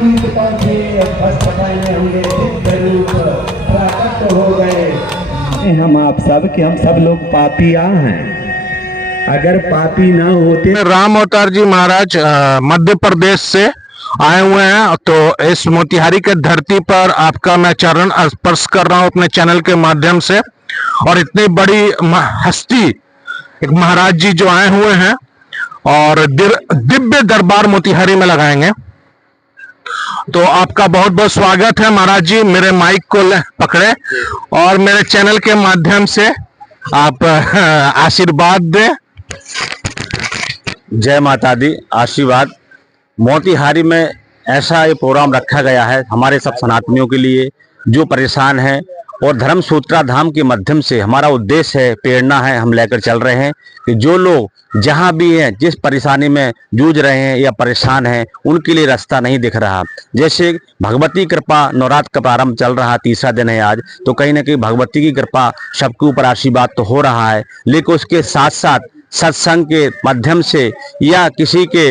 हम आप सब कि हम सब लोग पापिया हैं। अगर पापी ना होते। राम अवतार जी महाराज मध्य प्रदेश से आए हुए हैं, तो इस मोतिहारी के धरती पर आपका मैं चरण स्पर्श कर रहा हूं अपने चैनल के माध्यम से। और इतनी बड़ी हस्ती एक महाराज जी जो आए हुए हैं और दिव्य दरबार मोतिहारी में लगाएंगे, तो आपका बहुत बहुत स्वागत है महाराज जी। मेरे माइक को पकड़े और मेरे चैनल के माध्यम से आप आशीर्वाद दें। जय माता दी। आशीर्वाद। मोतिहारी में ऐसा ये प्रोग्राम रखा गया है हमारे सब सनातनियों के लिए जो परेशान हैं, और धर्म सूत्रा धाम के माध्यम से हमारा उद्देश्य है, प्रेरणा है, हम लेकर चल रहे हैं कि जो लोग जहां भी हैं, जिस परेशानी में जूझ रहे हैं या परेशान हैं, उनके लिए रास्ता नहीं दिख रहा। जैसे भगवती कृपा नवरात्र का प्रारंभ चल रहा, तीसरा दिन है आज, तो कहीं ना कहीं भगवती की कृपा सबके ऊपर आशीर्वाद तो हो रहा है, लेकिन उसके साथ साथ सत्संग के माध्यम से या किसी के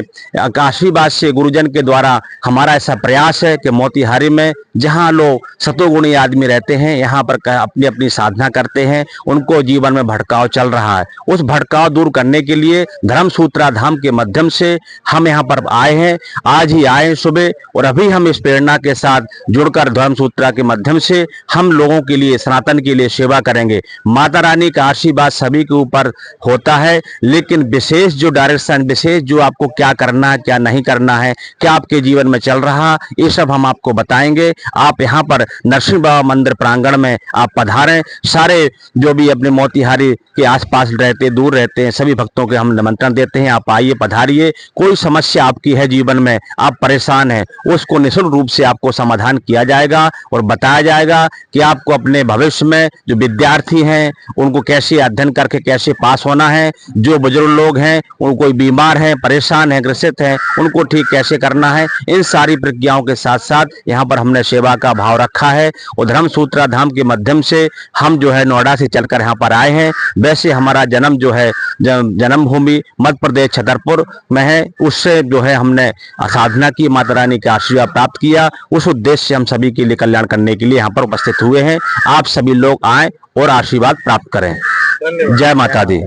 आशीर्वाद से गुरुजन के द्वारा हमारा ऐसा प्रयास है कि मोतिहारी में जहां लोग सतोगुणी आदमी रहते हैं, यहाँ पर अपनी अपनी साधना करते हैं, उनको जीवन में भटकाव चल रहा है। उस भटकाव दूर करने के लिए धर्म सूत्रा धाम के माध्यम से हम यहाँ पर आए हैं। आज ही आए सुबह, और अभी हम इस प्रेरणा के साथ जुड़कर धर्म सूत्रा के माध्यम से हम लोगों के लिए, सनातन के लिए सेवा करेंगे। माता रानी का आशीर्वाद सभी के ऊपर होता है, लेकिन विशेष जो डायरेक्शन, विशेष जो आपको क्या करना है, क्या नहीं करना है, क्या आपके जीवन में चल रहा, ये सब हम आपको बताएंगे। आप यहाँ पर नरसिंह बाबा मंदिर प्रांगण में आप पधारें। सारे जो भी अपने मोतिहारी के आसपास रहते, दूर रहते हैं, सभी भक्तों के हम निमंत्रण देते हैं, आप आइए, पधारिए। कोई समस्या आपकी है जीवन में, आप परेशान हैं, उसको निःशुल्क रूप से आपको समाधान किया जाएगा और बताया जाएगा कि आपको अपने भविष्य में जो विद्यार्थी हैं उनको कैसे अध्ययन करके कैसे पास होना है, जो बुजुर्ग लोग हैं, उनको कोई बीमार हैं, परेशान हैं, ग्रसित हैं, उनको ठीक कैसे करना है। इन सारी प्रक्रियाओं के साथ साथ यहाँ पर हमने सेवा का भाव रखा है, और धर्म सूत्रा धाम के माध्यम से हम जो है नोएडा से चलकर यहाँ पर आए हैं। वैसे हमारा जन्म जो है जन्मभूमि मध्य प्रदेश छतरपुर में है, उससे जो है हमने साधना की, माता रानी का आशीर्वाद प्राप्त किया। उस उद्देश्य से हम सभी के लिए कल्याण करने के लिए यहाँ पर उपस्थित हुए हैं। आप सभी लोग आए और आशीर्वाद प्राप्त करें। जय माता दी।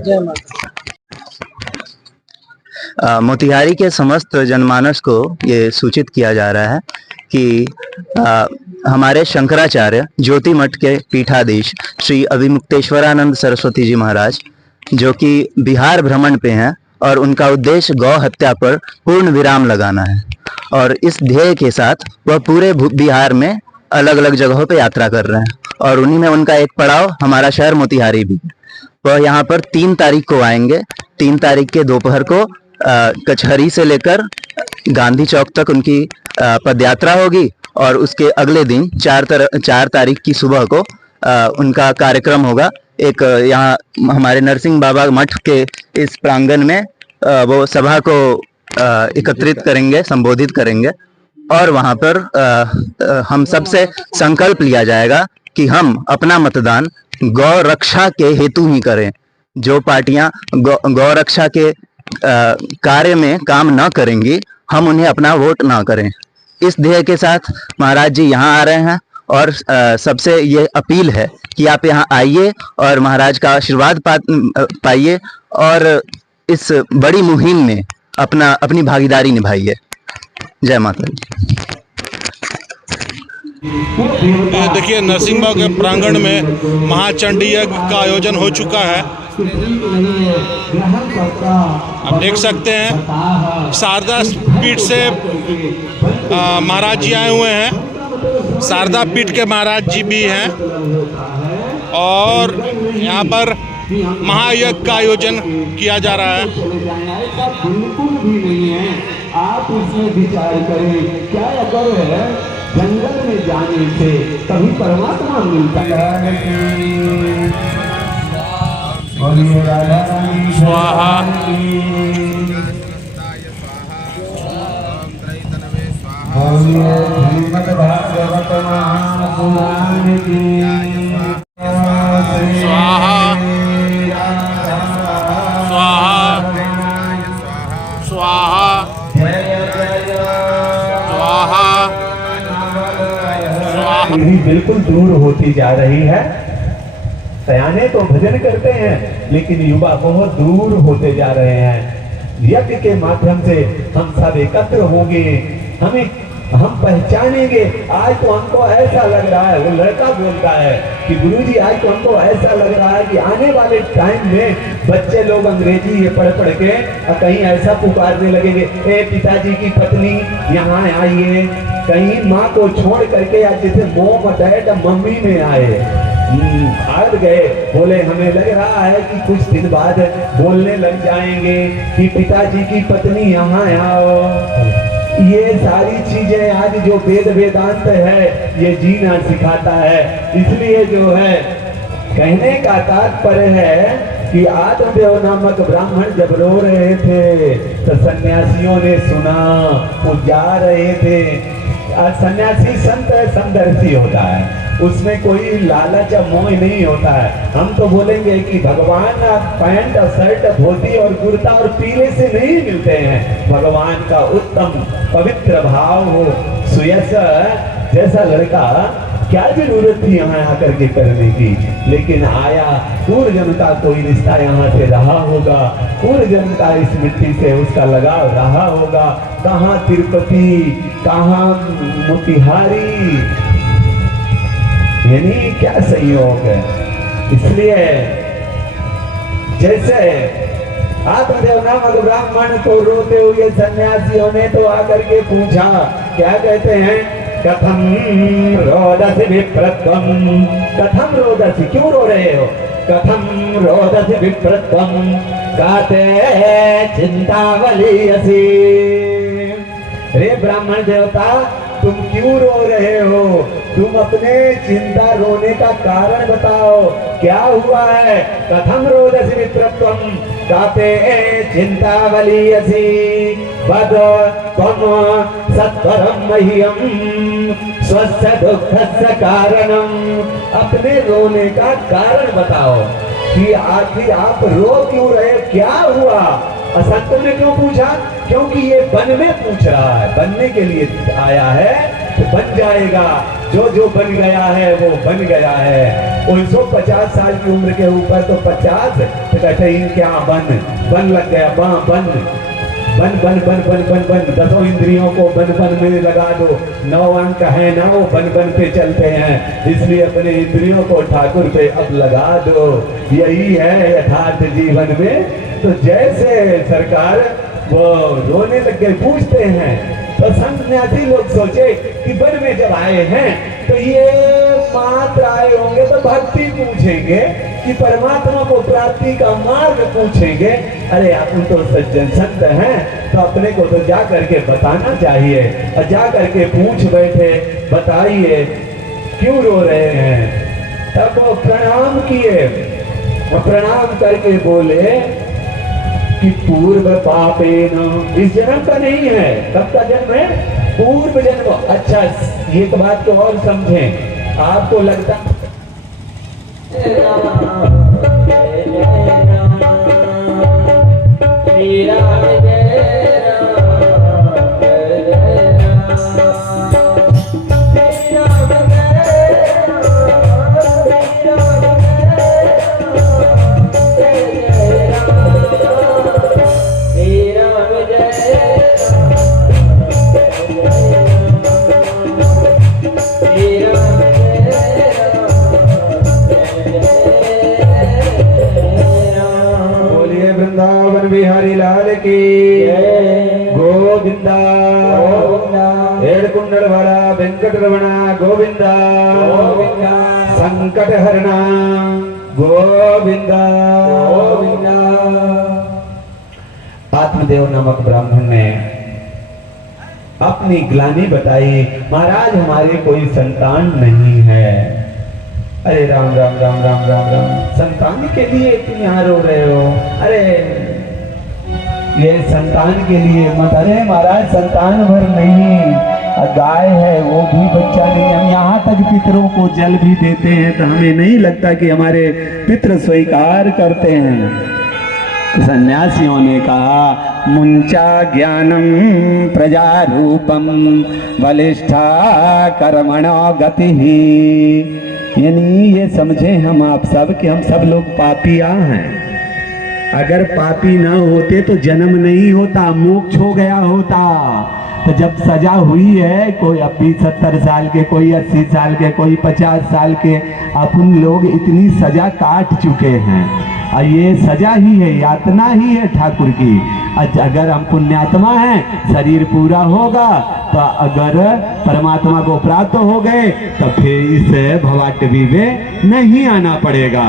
मोतिहारी के समस्त जनमानस को ये सूचित किया जा रहा है कि हमारे शंकराचार्य ज्योति मठ के पीठाधीश श्री अभिमुक्तेश्वरानंद सरस्वती जी महाराज, जो कि बिहार भ्रमण पे हैं, और उनका उद्देश्य गौ हत्या पर पूर्ण विराम लगाना है, और इस ध्येय के साथ वह पूरे बिहार में अलग अलग जगहों पे यात्रा कर रहे हैं, और उन्हीं में उनका एक पड़ाव हमारा शहर मोतिहारी भी है। वह यहाँ पर 3 तारीख को आएंगे। 3 तारीख के दोपहर को कचहरी से लेकर गांधी चौक तक उनकी पदयात्रा होगी, और उसके अगले दिन 4 तारीख की सुबह को उनका कार्यक्रम होगा। एक यहाँ हमारे नरसिंह बाबा मठ के इस प्रांगण में वो सभा को एकत्रित करेंगे, संबोधित करेंगे, और वहाँ पर हम सबसे संकल्प लिया जाएगा कि हम अपना मतदान गौ रक्षा के हेतु ही करें। जो पार्टियां गौ रक्षा के कार्य में काम न करेंगी, हम उन्हें अपना वोट ना करें। इस ध्येय के साथ महाराज जी यहाँ आ रहे हैं, और सबसे ये अपील है कि आप यहाँ आइए और महाराज का आशीर्वाद पाइए, और इस बड़ी मुहिम में अपनी भागीदारी निभाइए। जय माता दी। देखिए, नरसिंह बाबा के प्रांगण में महाचंडी यज्ञ का आयोजन हो चुका है। आप देख सकते हैं शारदा पीठ से महाराज जी आए हुए हैं। शारदा पीठ के महाराज जी भी हैं, और यहाँ पर महायज्ञ का आयोजन किया जा रहा है। बिल्कुल भी नहीं है, आप उसमें विचार करें, क्या अगर है जंगल में जाने से कभी परमात्मा मिलता है। स्वाहा। स्वाहा स्वाहा स्वाहा पीढ़ी बिल्कुल दूर होती जा रही है। सयाने तो भजन करते हैं लेकिन युवा बहुत दूर होते जा रहे हैं। यज्ञ के माध्यम से हम सब एकत्र होंगे, हम पहचानेंगे। आज तो हमको ऐसा लग रहा है, वो लड़का बोलता है कि गुरुजी आज तो हमको ऐसा लग रहा है कि आने वाले टाइम में बच्चे लोग अंग्रेजी ये पढ़ पढ़ के कहीं ऐसा पुकारने लगेंगे, ए पिताजी की पत्नी यहाँ आइए। कहीं माँ को छोड़ करके या जैसे मोम डैड मम्मी में आए, भाग गए। बोले हमें लग रहा है कि कुछ दिन बाद बोलने लग जाएंगे कि पिताजी की पत्नी यहाँ आओ। ये सारी चीजें आज जो वेद वेदांत है ये जीना सिखाता है। इसलिए जो है कहने का तात्पर्य है कि आत्मदेव नामक ब्राह्मण जब रो रहे थे तो सन्यासियों ने सुना, वो जा रहे थे। सन्यासी संत समदर्शी होता है, उसमें कोई लालच मोह नहीं होता है। हम तो बोलेंगे कि भगवान पैंट शर्ट धोती और कुर्ता और पीले से नहीं मिलते हैं। भगवान का उत्तम पवित्र भाव हो, सुयस जैसा लड़का क्या जरूरत थी यहाँ आकर के करने की, लेकिन आया। पूर्व जन्म का कोई रिश्ता यहाँ से रहा होगा, पूर्व जन्म का इस मिट्टी से उसका लगाव रहा होगा। कहाँ तिरुपति, कहाँ मोतिहारी, यानी क्या संयोग है। इसलिए जैसे आत्मदेव नामक ब्राह्मण को रोते हुए सन्यासियों ने तो आकर के पूछा, क्या कहते हैं, कथम रोदसी विप्रत्वम, कथम रोदसी, क्यों रो रहे हो, कथम रोदसी विप्रत्वम, काते चिंतावलीयसी। रे ब्राह्मण देवता तुम क्यों रो रहे हो, तुम अपने चिंता रोने का कारण बताओ, क्या हुआ है। कथम रोदसी विप्रत्वम काते चिंतावलीयसी, वद त्वम सत्वरम मह्यम स्वस्य दुःखस्य कारणम। अपने रोने का कारण बताओ कि आखिर आप रो क्यों रहे, क्या हुआ। असंतों ने क्यों पूछा, क्योंकि ये वन में पूछ रहा है, बनने के लिए आया है तो बन जाएगा। जो जो बन गया है वो बन गया है। 150 साल की उम्र के ऊपर तो 50 तो कहते हैं क्या बन लग गया, बन बन बन बन बन बन बन 10 इंद्रियों को बन बन में लगा दो। 9 अंक है ना, वो बन बन पे चलते हैं, इसलिए अपने इंद्रियों को ठाकुर पे अब लगा दो। यही है यथार्थ जीवन में। तो जैसे सरकार वो रोने लग गए, पूछते हैं तो सन्यासी लोग सोचे कि वन में जब आए हैं तो ये मात्र आए होंगे तो भक्ति पूछेंगे कि परमात्मा को प्राप्ति का मार्ग पूछेंगे। अरे आप तो सज्जन संत हैं तो अपने को तो जा करके बताना चाहिए। और जा करके पूछ बैठे, बताइए क्यों रो रहे हैं। तब वो प्रणाम किए, प्रणाम करके बोले कि पूर्व पापेन, इस जन्म का नहीं है, कब का जन्म है, पूर्व जन्म। अच्छा एक बात तो और समझें, आपको लगता बिहारी लाल की गोविंदा, एड़कुंडल वाला वेंकट रमणा गोविंदा, संकट हरणा गोविंदा गोविंदा। आत्मदेव नामक ब्राह्मण ने अपनी ग्लानि बताई, महाराज हमारे कोई संतान नहीं है। अरे राम राम राम राम राम राम, संतान के लिए तुम यहाँ रो रहे हो। अरे ये संतान के लिए मत। अरे महाराज संतान भर नहीं, गाय है वो भी बच्चा नहीं। हम यहाँ तक पितरों को जल भी देते हैं तो हमें नहीं लगता कि हमारे पितृ स्वीकार करते हैं। सन्यासियों ने कहा मुंचा ज्ञानम प्रजारूपम बलिष्ठा कर्मणो गति। यानी ये समझे हम आप सब कि हम सब लोग पापिया हैं। अगर पापी ना होते तो जन्म नहीं होता, मोक्ष हो गया होता। तो जब सजा हुई है, कोई अभी 70 साल के, कोई 80 साल के, कोई 50 साल के, अपन लोग इतनी सजा काट चुके हैं। और ये सजा ही है, यातना ही है ठाकुर की। अगर हम पुण्यात्मा हैं, शरीर पूरा होगा तो अगर परमात्मा को प्राप्त हो गए तो फिर इस भवाटवी में नहीं आना पड़ेगा।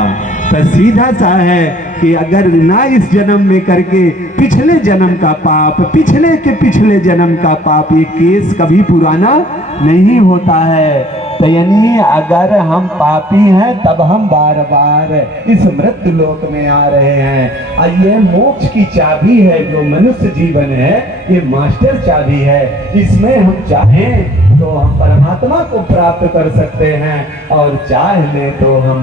तो सीधा सा है कि अगर ना इस जन्म में करके पिछले जन्म का पाप, पिछले के पिछले जन्म का पाप, ये केस कभी पुराना नहीं होता है। तो यानी अगर हम पापी हैं तब हम बार बार इस मृत्यु लोक में आ रहे हैं। और ये मोक्ष की चाबी है, जो मनुष्य जीवन है, ये मास्टर चाबी है। इसमें हम चाहें तो हम परमात्मा को प्राप्त कर सकते हैं, और चाह ले तो हम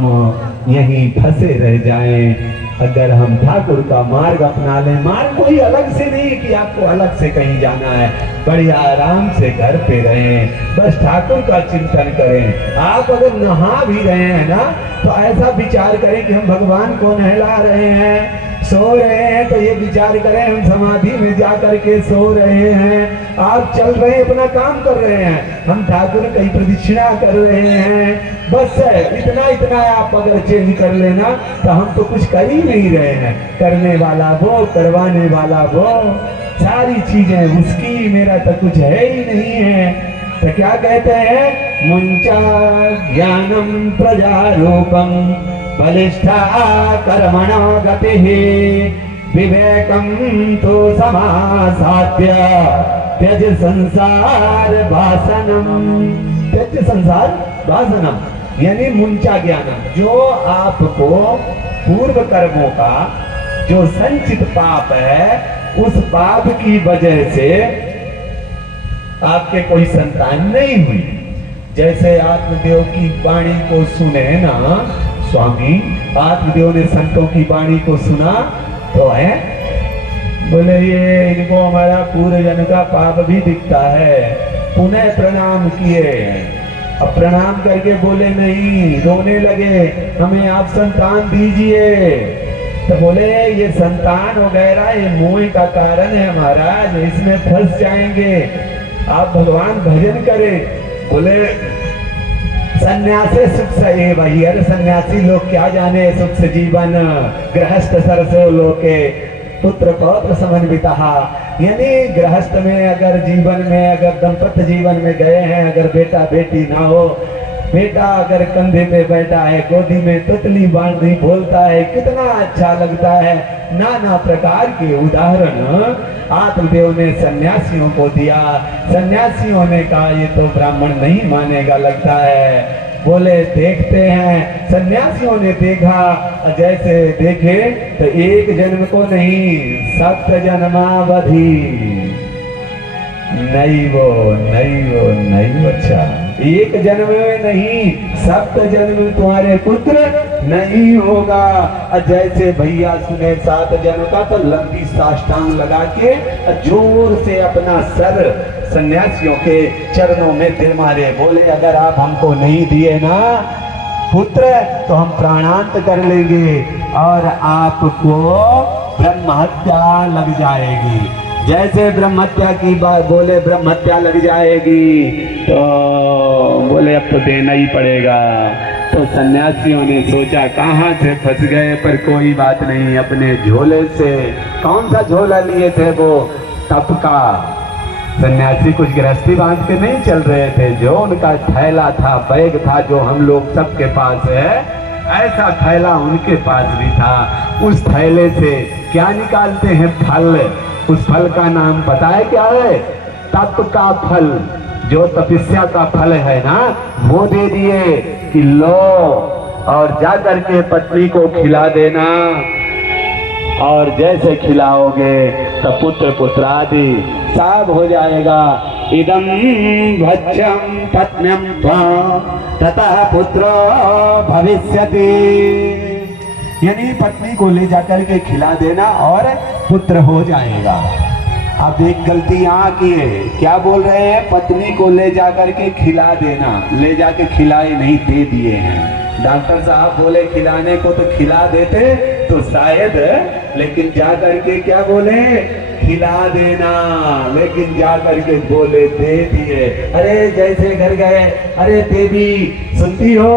यहीं फंसे रह जाएं। अगर हम ठाकुर का मार्ग अपना लें, मार्ग कोई अलग से नहीं कि आपको अलग से कहीं जाना है, बढ़िया आराम से घर पे रहें, बस ठाकुर का चिंतन करें। आप अगर नहा भी रहे हैं ना, तो ऐसा विचार करें कि हम भगवान को नहला रहे हैं। सो रहे हैं तो ये विचार करें हम समाधि में जा करके सो रहे हैं। आप चल रहे हैं, अपना काम कर रहे हैं, हम ठाकुर की प्रदक्षिणा कर रहे हैं। बस इतना इतना आप अगर चेंज कर लेना तो हम तो कुछ कर ही नहीं रहे हैं। करने वाला वो, करवाने वाला वो, सारी चीजें उसकी, मेरा तो कुछ है ही नहीं है। तो क्या कहते हैं, मुंचा ज्ञानम प्रजारूपम बलिष्ठा कर्मणो गति। विवेकम तो समासाद्य त्यज संसार वासनम। त्यज संसार वासनम यानी मुंचा ज्ञानम, जो आपको पूर्व कर्मों का जो संचित पाप है, उस पाप की वजह से आपके कोई संतान नहीं हुई। जैसे आत्मदेव की वाणी को सुने ना स्वामी, आत्मदेव ने संतों की वाणी को सुना तो है, बोले ये इनको हमारा पूर्व जन्म का पाप भी दिखता है। पुनः प्रणाम किए, अब प्रणाम करके बोले नहीं, रोने लगे, हमें आप संतान दीजिए। तो बोले ये संतान वगैरह ये मोह का कारण है महाराज, इसमें फंस जाएंगे, आप भगवान भजन करें। बोले सन्यासे सुख से वही, अरे सन्यासी लोग क्या जाने सुख से जीवन, गृहस्थ सरसो लोके पुत्र पौत्र समन्विता। यानी गृहस्थ में अगर जीवन में, अगर दंपत्य जीवन में गए हैं, अगर बेटा बेटी ना हो, बेटा अगर कंधे पे बैठा है, गोदी में तुतली बांधी बोलता है, कितना अच्छा लगता है। नाना प्रकार के उदाहरण आत्मदेव ने सन्यासियों को दिया। सन्यासियों ने कहा ये तो ब्राह्मण नहीं मानेगा लगता है। बोले देखते हैं। सन्यासियों ने देखा, जैसे देखे तो एक जन्म को नहीं, 7 जन्मावधि। नहीं वो अच्छा, एक जन्म में नहीं, 7 जन्म में तुम्हारे पुत्र नहीं होगा। जैसे भैया सुने 7 जन्म का तो लंबी साष्टांग लगा के जोर से अपना सर सन्यासियों के चरणों में दे मारे। बोले अगर आप हमको नहीं दिए ना पुत्र तो हम प्राणांत कर लेंगे और आपको ब्रह्म हत्या लग जाएगी। जैसे ब्रह्म हत्या की बात बोले, ब्रह्म हत्या लग जाएगी, तो बोले अब तो देना ही पड़ेगा। तो सन्यासियों ने सोचा कहाँ से फंस गए, पर कोई बात नहीं, अपने झोले से, कौन सा झोला लिए थे वो, तप का। सन्यासी कुछ गृहस्थी बांध के नहीं चल रहे थे, जो उनका थैला था, बैग था, जो हम लोग सबके पास है, ऐसा थैला उनके पास भी था। उस थैले से क्या निकालते हैं, फल। उस फल का नाम पता है क्या है, तप का फल। जो तपस्या का फल है ना, वो दे दिए कि लो और जा करके पत्नी को खिला देना, और जैसे खिलाओगे तो पुत्र पुत्रादि सब हो जाएगा। इदम भक्ष्यम पत्न्यम ततः पुत्रो भविष्यति। यानी पत्नी को ले जाकर के खिला देना और पुत्र हो जाएगा। अब एक गलती यहाँ की है, क्या बोल रहे हैं, पत्नी को ले जाकर के खिला देना, ले जाके खिलाए नहीं, दे दिए हैं। डॉक्टर साहब बोले खिलाने को तो खिला देते तो शायद, लेकिन जा करके क्या बोले, खिला देना, लेकिन जा करके बोले दे दिए। अरे जैसे घर गए, अरे देवी सुनती हो,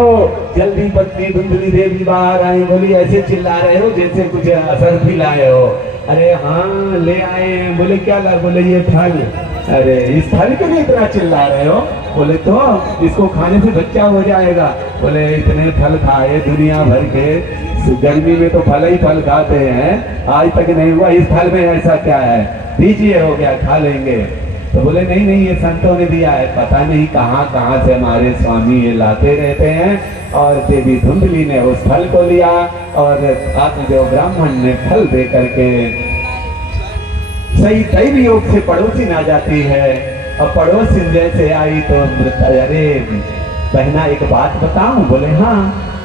जल्दी पत्नी धुंधली देवी बाहर आई, बोली ऐसे चिल्ला रहे हो जैसे कुछ असर भी लाए हो। अरे हाँ ले आए हैं। बोले क्या ला, बोले ये फल। अरे इस फल के लिए इतना चिल्ला रहे हो? बोले तो इसको खाने से बच्चा हो जाएगा। बोले इतने फल खाए दुनिया भर के, गर्मी में तो फल ही फल खाते हैं, आज तक नहीं हुआ, इस फल में ऐसा क्या है, दीजिए हो गया खा लेंगे। तो बोले नहीं नहीं ये संतों ने दिया है, पता नहीं कहाँ कहाँ से हमारे स्वामी ये लाते रहते हैं। और देवी धुंधली ने उस फल को लिया और आत्मदेव ब्राह्मण ने फल दे करके, सही दैव योग से पड़ोसी ना जाती है, और पड़ोसी जैसे आई तो अरे बहना एक बात बताऊं? बोले हाँ।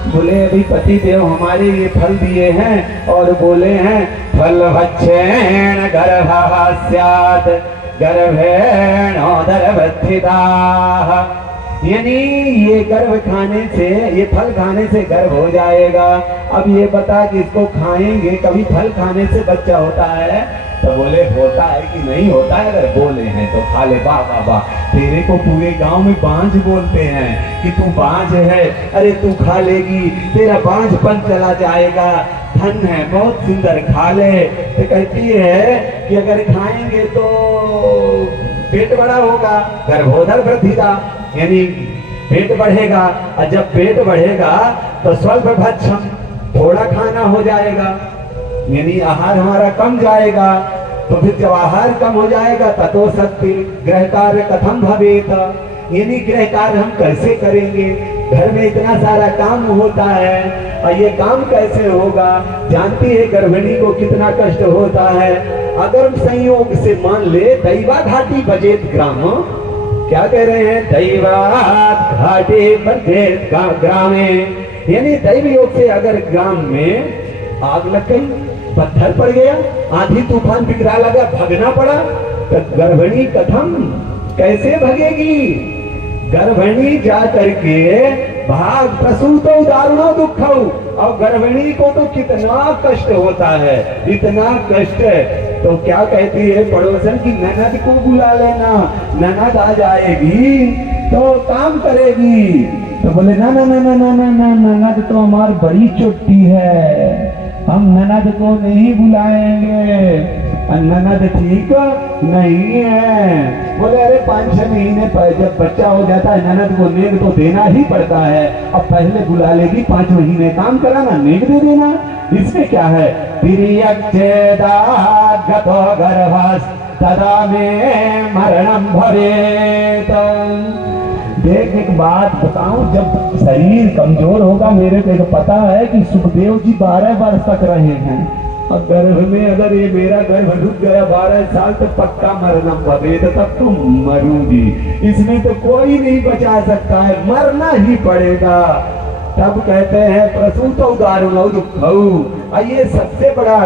बोले अभी पति देव हमारे ये फल दिए हैं और बोले हैं फल भक्षेण गर्भास्यात् गर्भेणोदरवत्थिताः, यानी ये गर्भ खाने से, ये फल खाने से गर्भ हो जाएगा। अब ये बता कि इसको खाएंगे, कभी फल खाने से बच्चा होता है? तो बोले होता है कि नहीं होता है, अगर बोले हैं तो खा ले। वाह वाह वाह, तेरे को पूरे गांव में बांझ बोलते हैं कि तू बांझ है, अरे तू खा लेगी, तेरा बांझपन चला जाएगा, धन है बहुत सुंदर, खा ले। तो कहती है कि अगर खाएंगे तो पेट बड़ा होगा, गर्भोदर वृद्धिदा, यानी पेट बढ़ेगा, और जब पेट बढ़ेगा तो स्वल्प भक्षम, थोड़ा खाना हो जाएगा, यानी आहार हमारा कम जाएगा। तो फिर जब आहार कम हो जाएगा ततो शक्ति गृह कार्य कथम भवेत, यानी गृह कार्य हम कैसे करेंगे, घर में इतना सारा काम होता है और ये काम कैसे होगा? जानती है गर्भिणी को कितना कष्ट होता है। अगर संयोग से मान ले दैवा घाटी बजेत ग्राम, क्या कह रहे हैं, दैवात घाटी बजेत ग्रामे, यानी दैव योग से अगर ग्राम में आग लग गई, पत्थर पड़ गया, आंधी तूफान बिगड़ा लगा, भगना पड़ा, तो गर्भिणी कथम, कैसे भगेगी? गर्भिणी जा करके भाग प्रसूतो दारुणो दुखौ, और गर्भिणी को तो कितना कष्ट होता है, इतना कष्ट है। तो क्या कहती है पड़ोसन की ननद को बुला लेना, ननद आ जाएगी तो काम करेगी। तो बोले ना ना ना ना ना ना ना, ननद तो हमारी बड़ी चुट्टी है, हम ननद को नहीं बुलाएंगे, ननद ठीक नहीं है। बोले अरे 5-6 महीने पर जब बच्चा हो जाता है ननद को नेग तो देना ही पड़ता है, अब पहले बुला लेगी, 5 महीने काम कराना, नेग दे देना, इसमें क्या है। गतो गर्भस् तदा में मरणम भवेत। देख एक बात बताऊं, जब शरीर कमजोर होगा, मेरे को पता है कि सुखदेव जी 12 वर्ष तक रहे हैं, और गर्भ में अगर ये मेरा गर्भ रुक गया 12 साल तो पक्का मरना भवेत, तब तो मरूंगी, इसमें तो कोई नहीं बचा सकता है, मरना ही पड़ेगा। तब कहते हैं प्रसूतो दारुणो दुःखौ, ये सबसे बड़ा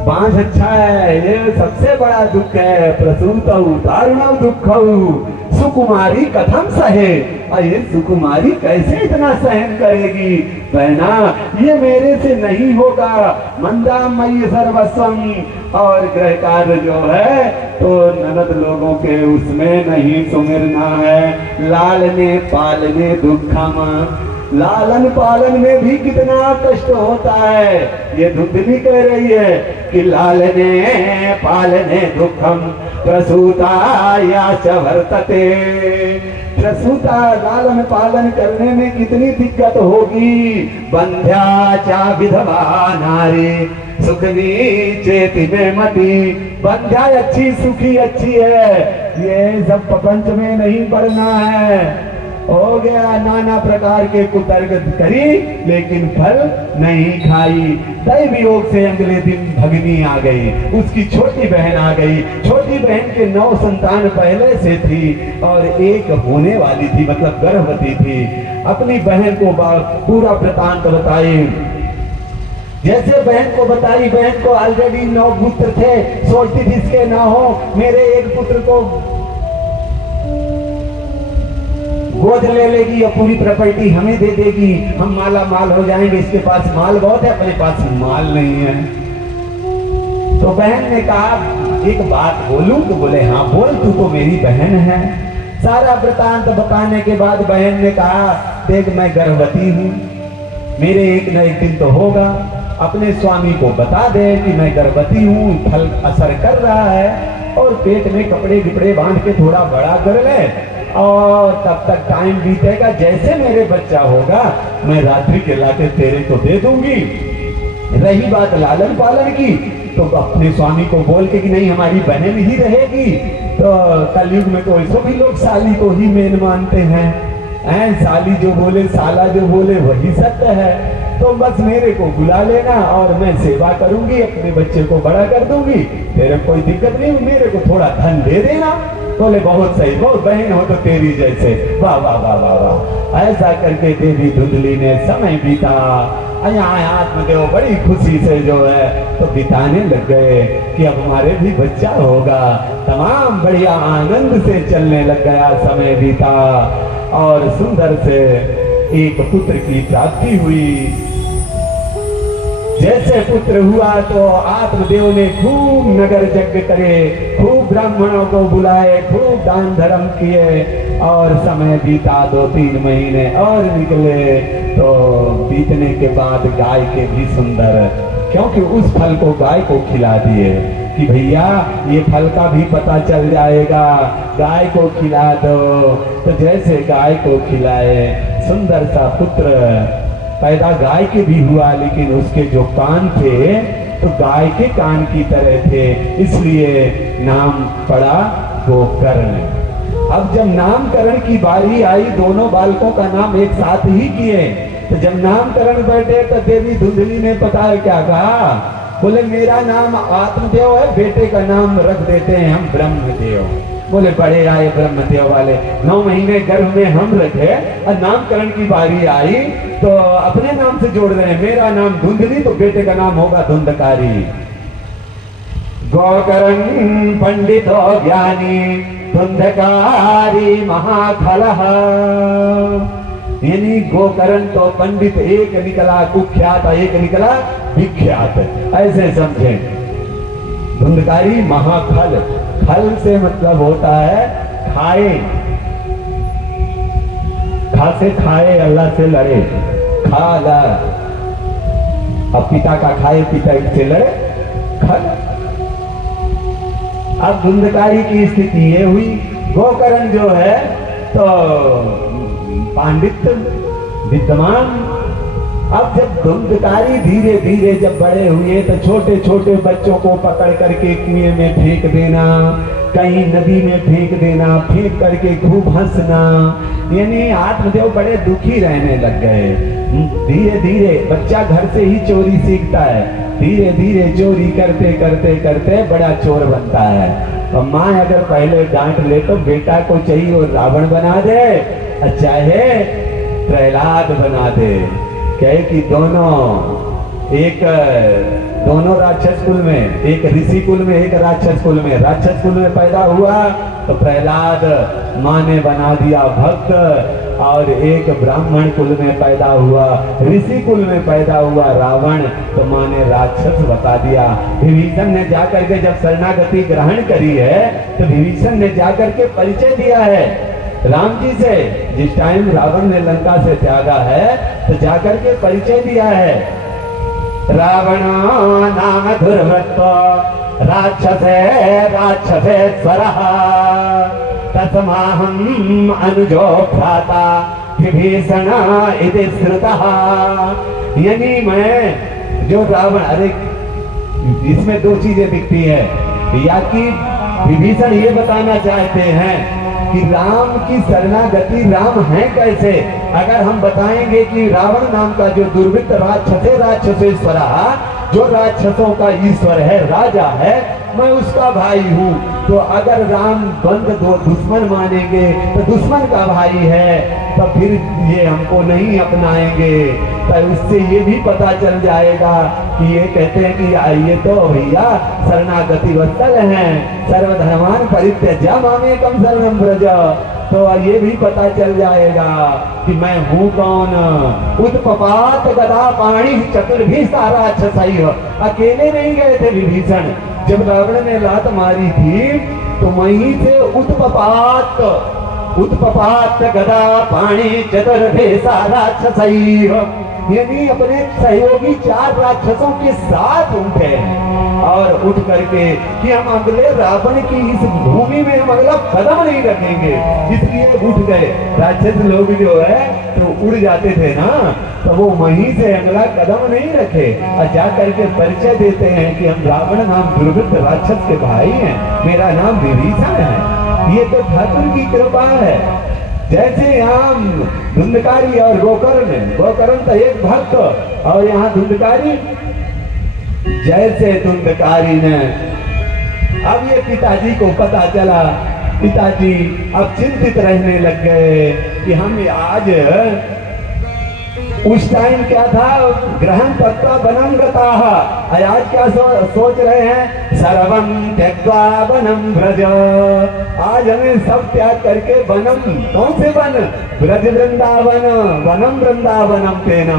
बांझ अच्छा है, ये सबसे बड़ा दुख है, प्रसूतो दारुणो दुःखौ सुकुमारी कथम सहे, और ये सुकुमारी कैसे इतना सहन करेगी? बहना ये मेरे से नहीं होगा, मंदा मई सर्वस्वम, और गृह कार्य जो है तो ननद लोगों के उसमें नहीं सुमिरना है। लालने पालने दुखम, लालन पालन में भी कितना कष्ट होता है, ये धुंधली कह रही है कि लालने पालने दुखम प्रसूता या च वर्तते, प्रसूता लालन पालन करने में कितनी दिक्कत होगी। बंध्या चा विधवा नारी सुखनी चेति में मती, बंध्या अच्छी सुखी अच्छी है, ये सब प्रपंच में नहीं पड़ना है। हो गया नाना प्रकार के कुतर्क करी लेकिन फल नहीं खाई। दैव योग से अगले दिन भगनी आ गई, उसकी छोटी बहन आ गई, छोटी बहन के 9 संतान पहले से थी और एक होने वाली थी, मतलब गर्भवती थी। अपनी बहन को पूरा वृतांत बताई जैसे बहन को बताई, बहन को ऑलरेडी 9 पुत्र थे, सोचती थी इसके ना हो, मेरे एक पुत्र को गोद ले लेगी और पूरी प्रॉपर्टी हमें दे देगी, हम माला माल हो जाएंगे, इसके पास माल बहुत है, अपने पास माल नहीं है। तो बहन ने कहा एक बात बोलूं? तो बोले हाँ बोल, तू तो मेरी बहन है। सारा वृतांत बताने के बाद बहन ने कहा देख मैं गर्भवती हूँ, मेरे एक न एक दिन तो होगा, अपने स्वामी को बता दे कि मैं गर्भवती हूँ, फल असर कर रहा है, और पेट में कपड़े विपड़े बांध के थोड़ा बड़ा कर ले, और तब तक टाइम बीतेगा, जैसे मेरे बच्चा होगा मैं रात्रि के लाके तेरे को दे दूंगी। रही बात लालन पालन की, तो अपने स्वामी को बोल के कि नहीं हमारी बहन ही रहेगी। तो कलयुग में तो ऐसे भी लोग साली को ही मेन मानते हैं, साली जो बोले साला जो बोले वही सत्य है, तो बस मेरे को बुला लेना और मैं सेवा करूंगी, अपने बच्चे को बड़ा कर दूंगी, तेरे कोई दिक्कत नहीं, मेरे को थोड़ा धन दे देना। बोले बहुत सही, बहुत बहन हो तो तेरी जैसे, वाह वाह वाह वाह वाह। ऐसा करके देवी धुंधली ने समय बीता, आत्मदेव बड़ी खुशी से जो है तो बिताने लग गए कि अब हमारे भी बच्चा होगा। तमाम बढ़िया आनंद से चलने लग गया, समय बीता और सुंदर से एक पुत्र की प्राप्ति हुई। जैसे पुत्र हुआ तो आत्मदेव ने खूब नगर यज्ञ करे, खूब ब्राह्मणों को बुलाए, खूब दान धर्म किए, और समय बीता 2-3 महीने और निकले। तो बीतने के बाद गाय के भी सुंदर, क्योंकि उस फल को गाय को खिला दिए कि भैया ये फल का भी पता चल जाएगा, गाय को खिला दो। तो जैसे गाय को खिलाए, सुंदर सा पुत्र पैदा गाय के भी हुआ, लेकिन उसके जो कान थे तो गाय के कान की तरह थे, इसलिए नाम पड़ा गोकर्ण। अब जब नामकरण की बारी आई, दोनों बालकों का नाम एक साथ ही किए, तो जब नामकरण बैठे तो देवी धुंधली ने पता है क्या कहा? बोले मेरा नाम आत्मदेव है, बेटे का नाम रख देते हैं हम ब्रह्मदेव। बोले बड़े आए ब्रह्मदेव वाले, 9 महीने गर्भ में हम रखे और नामकरण की बारी आई तो अपने नाम से जोड़ रहे हैं, मेरा नाम धुंधली तो बेटे का नाम होगा धुंधकारी। गोकर्ण पंडित ज्ञानी धुंधकारी महाखलः, यानी गोकर्ण तो पंडित एक निकला कुख्यात, एक निकला विख्यात, ऐसे समझे। धुंधकारी महाखल, खल से मतलब होता है खाए, खा से खाए, अल्लाह से लड़े, खाला। अब पिता का खाए, पिता से लड़े, खल। अब धुंधकारी की स्थिति ये हुई, गोकर्ण जो है तो पांडित्य विद्वान। अब जब धुंधकारी धीरे धीरे जब बड़े हुए तो छोटे छोटे बच्चों को पकड़ करके कुएं में फेंक देना, कहीं नदी में फेंक देना, फेंक करके खूब हंसना, यानी आत्मदेव बड़े दुखी रहने लग गए। धीरे धीरे बच्चा घर से ही चोरी सीखता है, धीरे धीरे चोरी करते करते करते बड़ा चोर बनता है। और माँ अगर पहले डांट ले तो बेटा को चाहिए वो रावण बना दे, चाहे प्रहलाद बना दे, कहे कि दोनों राक्षस कुल में, एक ऋषि कुल में एक राक्षस कुल में, राक्षस कुल में पैदा हुआ तो प्रहलाद माँ ने बना दिया भक्त, और एक ब्राह्मण कुल में पैदा हुआ, ऋषि कुल में पैदा हुआ रावण, तो माँ ने राक्षस बता दिया। विभीषण ने जाकर के जब शरणागति ग्रहण करी है तो विभीषण ने जाकर के परिचय दिया है राम जी से, जिस टाइम रावण ने लंका से त्यागा है तो जाकर के परिचय दिया है, रावण नाम दुर्वृत्तो राक्षसे राक्षसेश्वरः तस्माहं अनुजो भ्राता विभीषण इति श्रुतः। यानी मैं जो रावण, अरे इसमें 2 चीजें दिखती है, या कि विभीषण ये बताना चाहते हैं कि राम की शरणागति, राम है कैसे। अगर हम बताएंगे कि रावण नाम का जो दुर्वृत्त राक्षसे राक्षसेश्वरा, जो राक्षसों का ईश्वर है, राजा है, मैं उसका भाई हूँ। तो अगर राम बंद दो दुश्मन मानेंगे तो दुश्मन का भाई है, तो फिर ये हमको नहीं अपनाएंगे। तो उससे ये भी पता चल जाएगा कि ये कहते हैं कि ये तो भैया शरणागति वत्सल हैं, सर्वधर्मान परित्यज्य मामेकम शरणं व्रज। तो ये भी पता चल जाएगा कि मैं हूँ कौन। उत्पपात गदा पाणी चतुर्भिः राक्षसैः। अकेले नहीं गए थे विभीषण, जब रावण ने लात मारी थी तो वहीं से उत्पपात गदा पाणी चतुर्भिः राक्षसैः, यानी अपने सहयोगी 4 राक्षसों के साथ उठे और उठ करके कि हम अगले रावण की इस भूमि में हम अगला कदम नहीं रखेंगे, इसलिए उठ गए। राक्षस लोग जो है तो उड़ जाते थे ना, तो वो वहीं से अगला कदम नहीं रखे और जा करके परिचय देते हैं कि हम रावण नाम दुर्वृत्त राक्षस के भाई हैं, मेरा नाम विभीषण है। ये तो ठाकुर की कृपा है। जैसे यहाँ धुंधकारी और गोकर्ण तो एक भक्त, और यहाँ धुंधकारी, जैसे धुंधकारी ने अब ये पिताजी को पता चला, पिताजी अब चिंतित रहने लग गए कि हम आज, उस टाइम क्या था, ग्रहण तत्वा वनम गताः, आज क्या सोच रहे हैं, सर्वं त्यक्त्वा वनम व्रज। आज हमें सब त्याग करके वनम, कौन से वन, व्रज वृंदावन, वनम वृंदावनम तेना,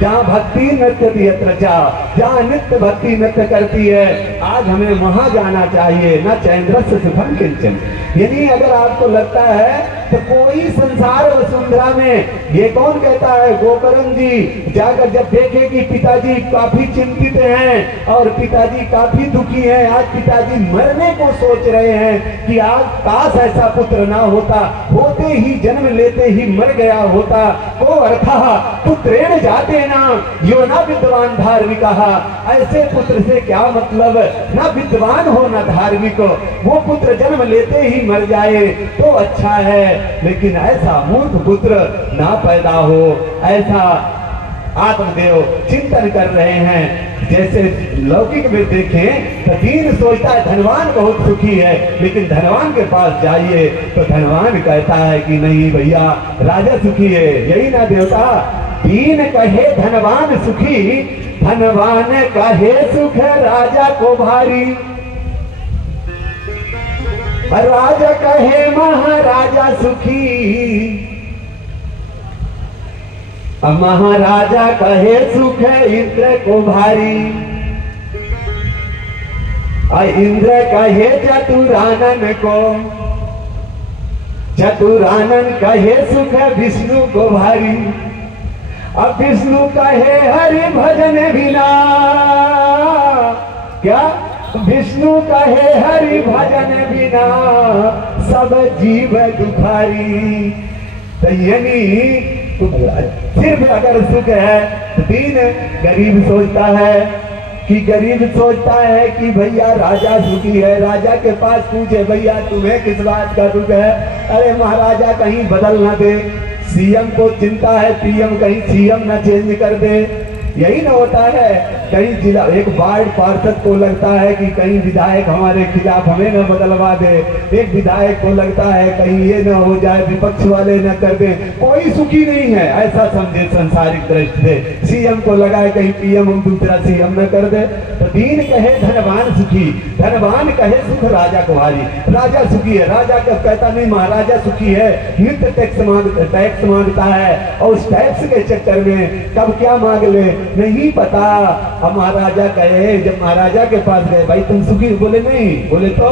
जहाँ भक्ति नृत्य यत्र चा, जहाँ नित्य भक्ति नृत्य करती है, आज हमें वहां जाना चाहिए। न चैन्द्रस्य सुखम किंचन। यानी अगर आपको लगता है तो कोई संसार वसुंधरा में, ये कौन कहता है, गोकर्ण जी जाकर जब देखे कि पिताजी काफी चिंतित हैं और पिताजी काफी दुखी हैं, आज पिताजी मरने को सोच रहे हैं कि आज काश ऐसा पुत्र ना होता, होते ही जन्म लेते ही मर गया होता, को अर्थः पुत्रेण जाते ना यो ना विद्वान धार्मिक। ऐसे पुत्र से क्या मतलब, ना विद्वान हो ना धार्मिक, वो पुत्र जन्म लेते ही मर जाए तो अच्छा है, लेकिन ऐसा मूर्ख पुत्र ना पैदा हो, ऐसा आत्मदेव चिंतन कर रहे हैं। जैसे लौकिक में देखें तो दीन सोचता है धनवान बहुत सुखी है, लेकिन धनवान के पास जाइए तो धनवान कहता है कि नहीं भैया राजा सुखी है। यही ना देवता, दीन कहे धनवान सुखी, धनवान कहे सुख राजा को भारी, राजा कहे महाराजा सुखी, महाराजा कहे सुख इंद्र को भारी, इंद्र कहे चतुरानन को, चतुरानन कहे सुख विष्णु को भारी, अब विष्णु कहे हरि भजन बिना, क्या विष्णु कहे हरि भजन बिना सब जीव दुखारी। तो यानी सिर्फ अगर सुख है तो दीन गरीब सोचता है कि भैया राजा सुखी है, राजा के पास पूछे भैया तुम्हें किस बात का दुख है, अरे महाराजा कहीं बदल ना दे, सीएम को चिंता है पीएम कहीं सीएम ना चेंज कर दे। यही ना होता है, कहीं जिला एक वार्ड पार्षद को लगता है कि कहीं विधायक हमारे खिलाफ हमें न बदलवा दे, एक विधायक को लगता है कहीं ये न हो जाए विपक्ष वाले न कर दे, कोई सुखी नहीं है ऐसा समझे संसारिक दृष्टि से। सीएम को लगा है कहीं पीएम हम दूसरा सीएम न कर दे। तो दीन कहे धनवान सुखी, धनवान कहे सुख राजा को भारी, राजा सुखी है, राजा कब कहता नहीं महाराजा सुखी है, नित्य टैक्स मांगता है और उस टैक्स के चक्कर में कब क्या मांग ले नहीं पता। अब महाराजा कहे, जब महाराजा के पास गए भाई तुम सुखी, बोले नहीं, बोले तो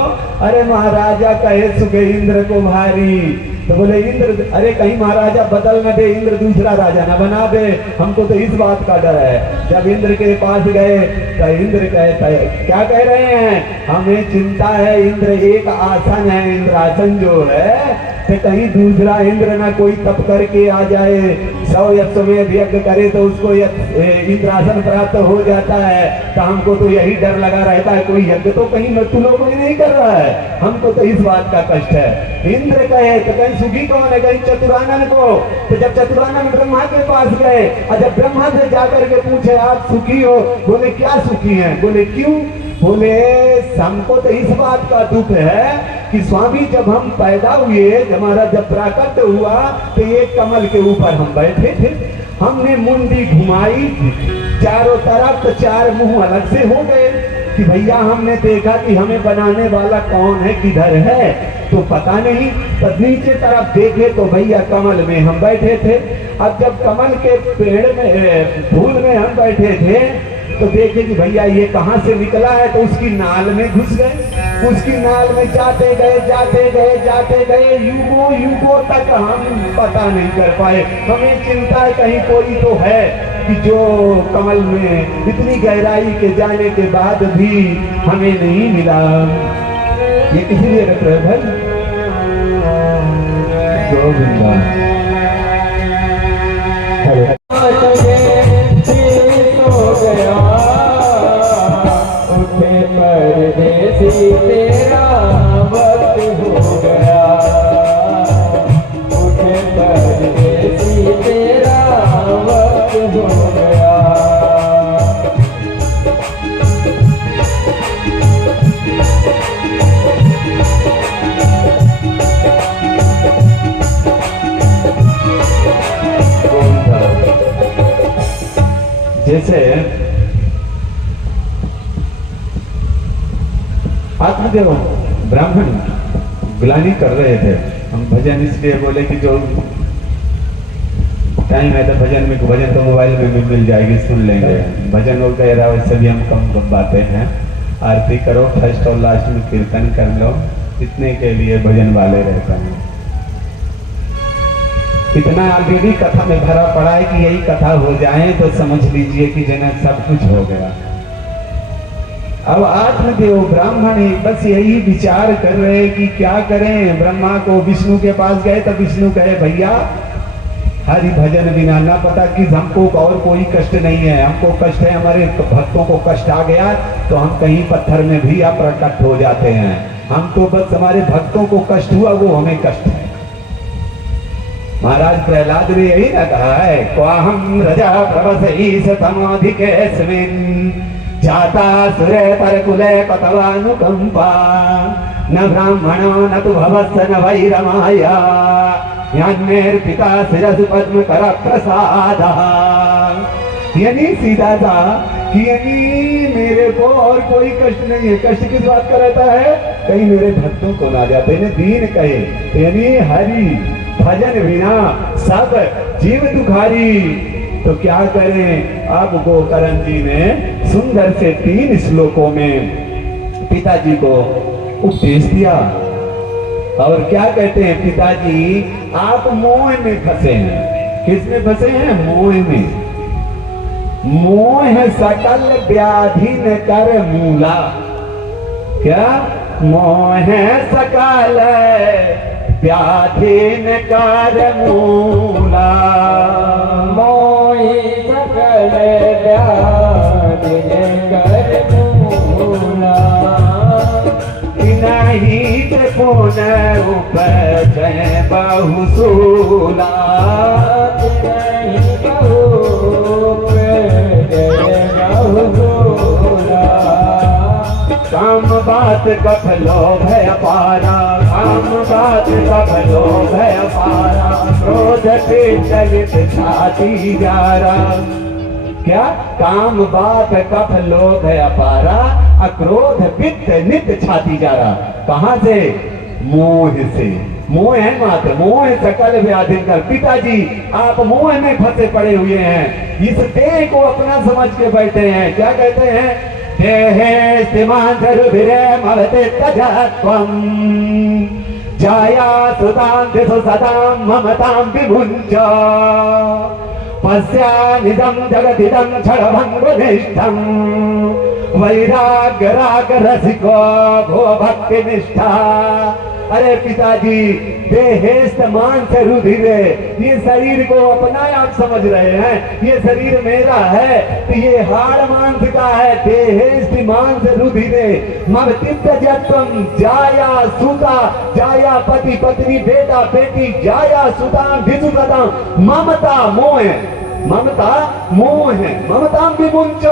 अरे महाराजा कहे सुख इंद्र को भारी, तो बोले इंद्र, अरे कहीं महाराजा बदल न दे, इंद्र दूसरा राजा न बना दे, हमको तो इस बात का डर है। जब इंद्र के पास गए तो इंद्र कहता है, क्या कह रहे हैं, हमें चिंता है इंद्र एक आसन है, इंद्रासन जो है तो कहीं दूसरा इंद्र ना कोई तप करके आ जाए, 100 अश्वमेध यज्ञ करे तो उसको इंद्रासन प्राप्त हो जाता है, तो हमको तो यही डर लगा रहता है कोई यज्ञ तो कहीं मृत्यु लोग में नहीं कर रहा है, हमको तो इस बात का कष्ट है। इंद्र कहे तो कहीं सुखी कौन है, कहीं चतुरानन को। तो जब चतुरानन ब्रह्मा के पास गए और जब ब्रह्मा से जाकर के पूछे आप सुखी हो, बोले क्या सुखी हैं, बोले क्यों, बोले हमको तो इस बात का दुख है कि स्वामी जब हम पैदा हुए, हमारा जब प्राकट्य हुआ तो एक कमल के ऊपर हम बैठे थे, हमने मुंडी घुमाई चारों तरफ तो चार मुंह अलग से हो गए कि भैया हमने देखा कि हमें बनाने वाला कौन है, किधर है, तो पता नहीं। तो नीचे तरफ देखे तो भैया कमल में हम बैठे थे। अब जब कमल के पेड़ में फूल में हम बैठे थे तो देखे कि भैया ये कहाँ से निकला है, तो उसकी नाल में घुस गए। उसकी नाल में जाते गए युगों तक हम पता नहीं कर पाए। हमें चिंता है कहीं कोई तो है कि जो कमल में इतनी गहराई के जाने के बाद भी हमें नहीं मिला। ये किसी लिए रख रहे भाई गोविंदा। उठे परदेसी तेरा वक्त हो गया, उठे परदेसी तेरा वक्त हो गया। जैसे आत्मदेव ब्राह्मण गुलामी कर रहे थे, हम भजन इसलिए बोले कि जो टाइम है तो भजन तो मोबाइल में भी मिल जाएगी, सुन लेंगे। भजन हो गया वैसे भी हम कम बातें हैं। आरती करो, फर्स्ट और लास्ट में कीर्तन कर लो, इतने के लिए भजन वाले रहते हैं। इतना ऑलरेडी कथा में भरा पड़ा है कि यही कथा हो जाए तो समझ लीजिए कि जनक सब कुछ हो गया। अब आत्मदेव ब्राह्मण बस यही विचार कर रहे कि क्या करें। ब्रह्मा को विष्णु के पास गए तो विष्णु कहे भैया हरि भजन बिना ना पता कि हमको और कोई कष्ट नहीं है, हमको कष्ट है, हमारे भक्तों को कष्ट आ गया तो हम कहीं पत्थर में भी प्रकट हो जाते हैं। हम तो बस हमारे भक्तों को कष्ट हुआ वो हमें कष्ट है। महाराज प्रहलाद ने यही ना कहा है, क्वाहम रजा प्रवसईस तमोधिकेस्मिन् जाता सुरे परकुले कतवानुकंपा न ब्राह्मणो न तु भवस्य न वैरमाया यान्मेर पिता शिरसु पद्म कर प्रसादः। यानी सीधा था कि यानी मेरे को और कोई कष्ट नहीं है। कष्ट किस बात का रहता है, कहीं मेरे भक्तों को ना जाते ने दीन कहे, यानी हरि भजन बिना सब जीव दुखारी। तो क्या करें, अब गोकर्ण जी ने सुंदर से 3 श्लोकों में पिताजी को उपदेश दिया। और क्या कहते हैं पिताजी, आप मोह में फंसे हैं। किस में फंसे हैं? मोह में। मोह सकल व्याधि न कर मूला। क्या? मोह सकल व्याधि न कर मूला। मोहि सकल व्याधि न कर मूला। नहीं त्रिपुन उपजय बहुसूला। नहीं बहु उपजय बहुसूला। काम बात कफलो भय पारा, काम बात कफलो भय पारा। क्रोध चलित छाती जारा। क्या? काम बात कफ लोभ है अपारा, अक्रोध पित्त नित छाती जा रहा। कहां से? मोह से। मोह है मात्र, मोह सकल व्याधि कर। पिताजी आप मोह में फंसे पड़े हुए हैं, इस देह को अपना समझ के बैठे हैं। क्या कहते हैं? देहे स्तिमांतरुभिरे मवते तजत्वं जाया सुतां दिशु सदां ममतां विमुञ्च पश्यानिदं जगदिदं क्षणभङ्गुनिष्ठं वैराग्य राग रसिको भो भक्ति निष्ठा। अरे पिताजी देहेस्त मान से रुधिरे, ये शरीर को अपना आप समझ रहे हैं, ये शरीर मेरा है तो ये हाड़ मांस का है। देहेस्त मान से रुधिरे मम तित्यजत्वं जाया सुता, जाया पति पत्नी बेटा बेटी, जाया सुता भिसुता ममता मोह। ममता मोह है, ममता विमुंच।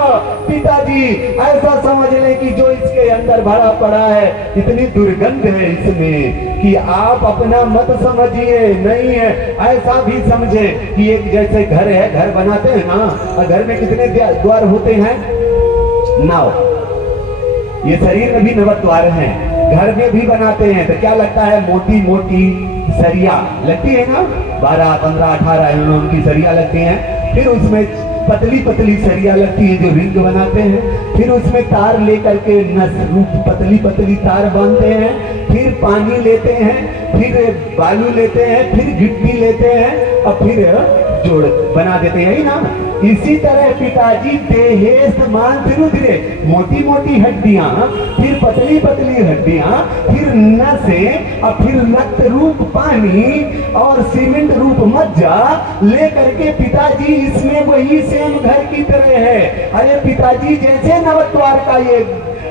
पिताजी ऐसा समझ लें कि जो इसके अंदर भरा पड़ा है, इतनी दुर्गंध है इसमें कि आप अपना मत समझिए, नहीं है ऐसा भी समझे कि एक जैसे घर है, घर बनाते हैं ना, और घर में कितने द्वार होते हैं? 9। ये शरीर में भी 9 द्वार हैं, घर में भी बनाते हैं तो क्या लगता है? मोटी मोटी सरिया लगती है ना, 12, 15, 18 एमएम की सरिया लगती हैं। फिर उसमें पतली पतली सरिया लगती है जो रिंग बनाते हैं। फिर उसमें तार लेकर के नस रूप पतली पतली तार बांधते हैं। फिर पानी लेते हैं, फिर बालू लेते हैं, फिर गिट्टी लेते हैं और फिर जोड़ बना देते हैं ही ना। इसी तरह पिताजी देहेश मांस रुधिरे, मोटी मोटी हड्डियां, फिर पतली पतली हड्डियां, फिर नसें और फिर रक्त रूप पानी और सीमेंट रूप मज्जा लेकर के पिताजी इसमें वही सेम घर की तरह है। अरे पिताजी जैसे नवद्वार का ये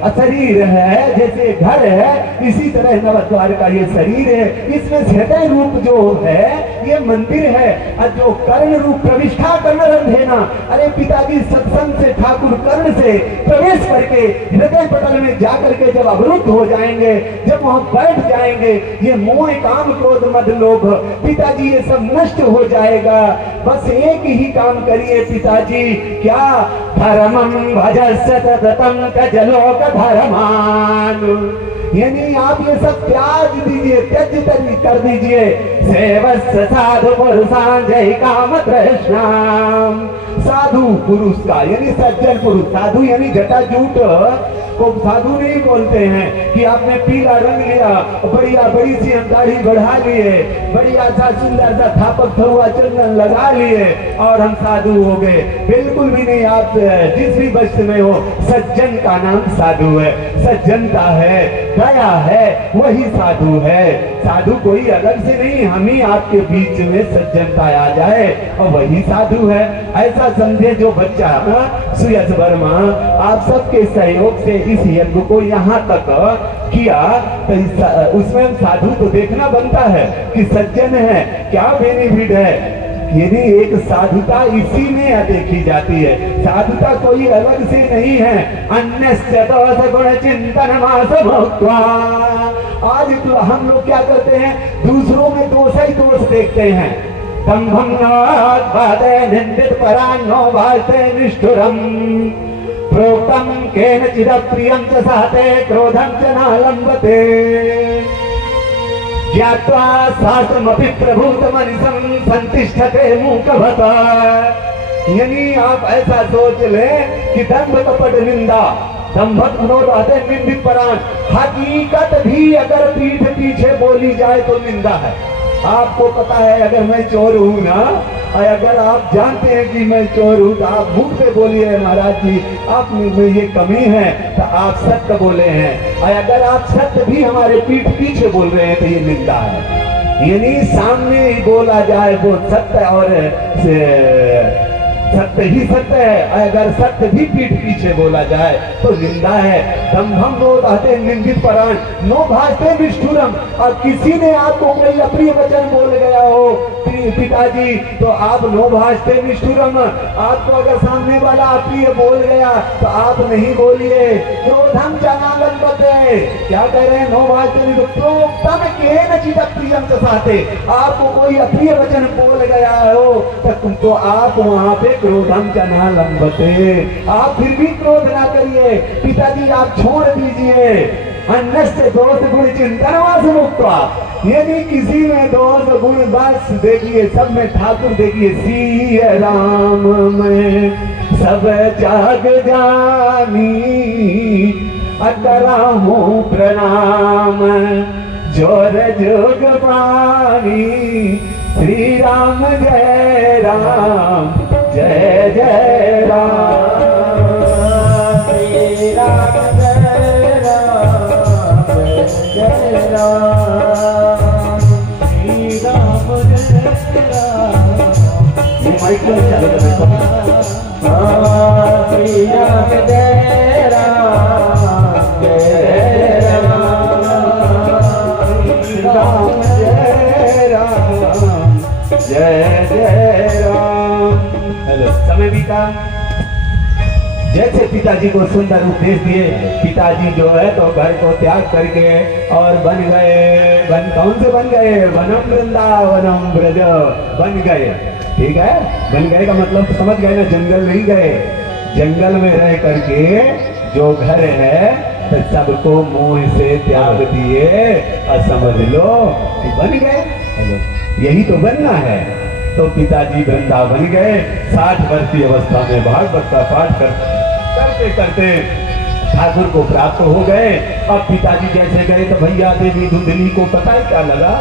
शरीर है, जैसे घर है, इसी तरह नवद्वार का ये शरीर है। इसमें हृदय रूप जो है ये मंदिर है, और जो कर्ण रूप प्रविष्ठा कर्ण रंधेना। अरे पिताजी सत्संग से ठाकुर कर्ण से प्रवेश करके हृदय पटल में जाकर के जब अवरुद्ध हो जाएंगे, जब वहां बैठ जाएंगे, ये मोह काम क्रोध मद लोभ, पिताजी ये सब नष्ट हो जाएगा। बस एक ही काम करिए पिताजी, क्या? धर्मं भजस्य तततं त्यजलोक धर्मान। यानी आप ये सब त्याग दीजिए, त्यज कर दीजिए। सेवस्य साधु पुरुषां जय काम तृष्णाम। साधु पुरुष का यानी सज्जन पुरुष, साधु यानी जटाजूट को साधु नहीं बोलते हैं कि आपने पीला रंग लिया, बढ़िया बड़ी सी हम दाढ़ी बढ़ा लिए, बढ़िया सा सुंदर सा थापक हुआ चंदन लगा लिए और हम साधु हो गए। बिल्कुल भी नहीं। आप जिस भी वस्तु में हो, सज्जन का नाम साधु है, सज्जनता है, दया है, वही साधु है। साधु कोई अलग से नहीं, हम ही आपके बीच में सज्जनता आ जाए और वही साधु है। ऐसा समझे जो बच्चा सुयश वर्मा आप सबके सहयोग से इस यज्ञ को यहाँ तक किया, तो उसमें साधु तो देखना बनता है कि सज्जन है, क्या बेनिफिट है। यानी एक साधुता इसी में देखी जाती है, साधुता कोई अलग से नहीं है। अन्यस्य दोष गुण चिंतन मास भक्त्वा। आज तो हम लोग क्या करते हैं, दूसरों में दोष ही दोष देखते हैं। दंभं निंदित परान्नो भाषते निष्ठुरम प्रोक्तम केनचिद प्रियं च सहते क्रोधं च न लंबते। ज्ञात्वा शास्त्रमपि प्रभूतमनिशं संतिष्ठते मूकवत्। यानी आप ऐसा सोच ले कि दंभ कपट निंदा, दंभक क्रोध आते निंदित परान, हकीकत भी अगर पीठ पीछे बोली जाए तो निंदा है। आपको पता है अगर मैं चोर हूँ ना, और अगर आप जानते हैं कि मैं चोर हूँ तो आप मुंह पे बोलिए महाराज जी आप में ये कमी है, तो आप सत्य बोले हैं। और अगर आप सत्य भी हमारे पीठ पीछे बोल रहे हैं तो ये निंदा है। यानी सामने ही बोला जाए वो सत्य, और सत्य ही सत्य है, अगर सत्य भी पीठ पीछे बोला जाए तो निंदा है। दंभं बोधते निंदित परान नो भाषते निष्ठुरम। और किसी ने आपको कोई अप्रिय वचन बोल गया हो पिताजी, तो आप नो भाषते निष्ठुरम। आपको अगर सामने वाला अप्रिय बोल गया तो आप नहीं बोलिए। क्रोधम चनालन बते, क्या कह रहे हैं? नो भाषते नहीं, प्रोक्तम केनचिद प्रियं च सहते। आपको कोई अप्रिय वचन बोल गया हो तो आप वहां पे क्रोधम च न लंबते, आप फिर भी क्रोध ना करिए। पिताजी आप छोड़ दीजिए। अन्यस्य दोष गुण चिंतन वास मुक्त्वा। यदि किसी में दोष गुण बस देखिए, सब में ठाकुर देखिए। सिय राम में सब जाग जानी, अकरा हूँ प्रणाम, जोर जोग पानी। श्री राम जय राम, जय जय राम। श्री राम जय राम, जय राम। श्री राम जय राम। ये माइक में चालू कर देता हूं। श्री राम जय राम, जय राम। जय राम, जय जय राम। समय बीता। जैसे पिताजी को सुंदर उपदेश दिए, पिताजी जो है तो घर को त्याग करके और बन गए, कौन से बन गए? वनम वृंदावनम ब्रज बन गए। ठीक है, बन गए का मतलब समझ गए ना, जंगल नहीं गए। जंगल में रह करके जो घर है तो सबको मोह से त्याग दिए और समझ लो कि बन गए। यही तो बनना है। तो पिताजी वृंदावन गए, 60 वर्ष की अवस्था में भागवत का पाठ करते करते ठाकुर को प्राप्त हो गए। अब पिताजी जैसे गए तो भैया देवी धुंधली को पता है क्या लगा,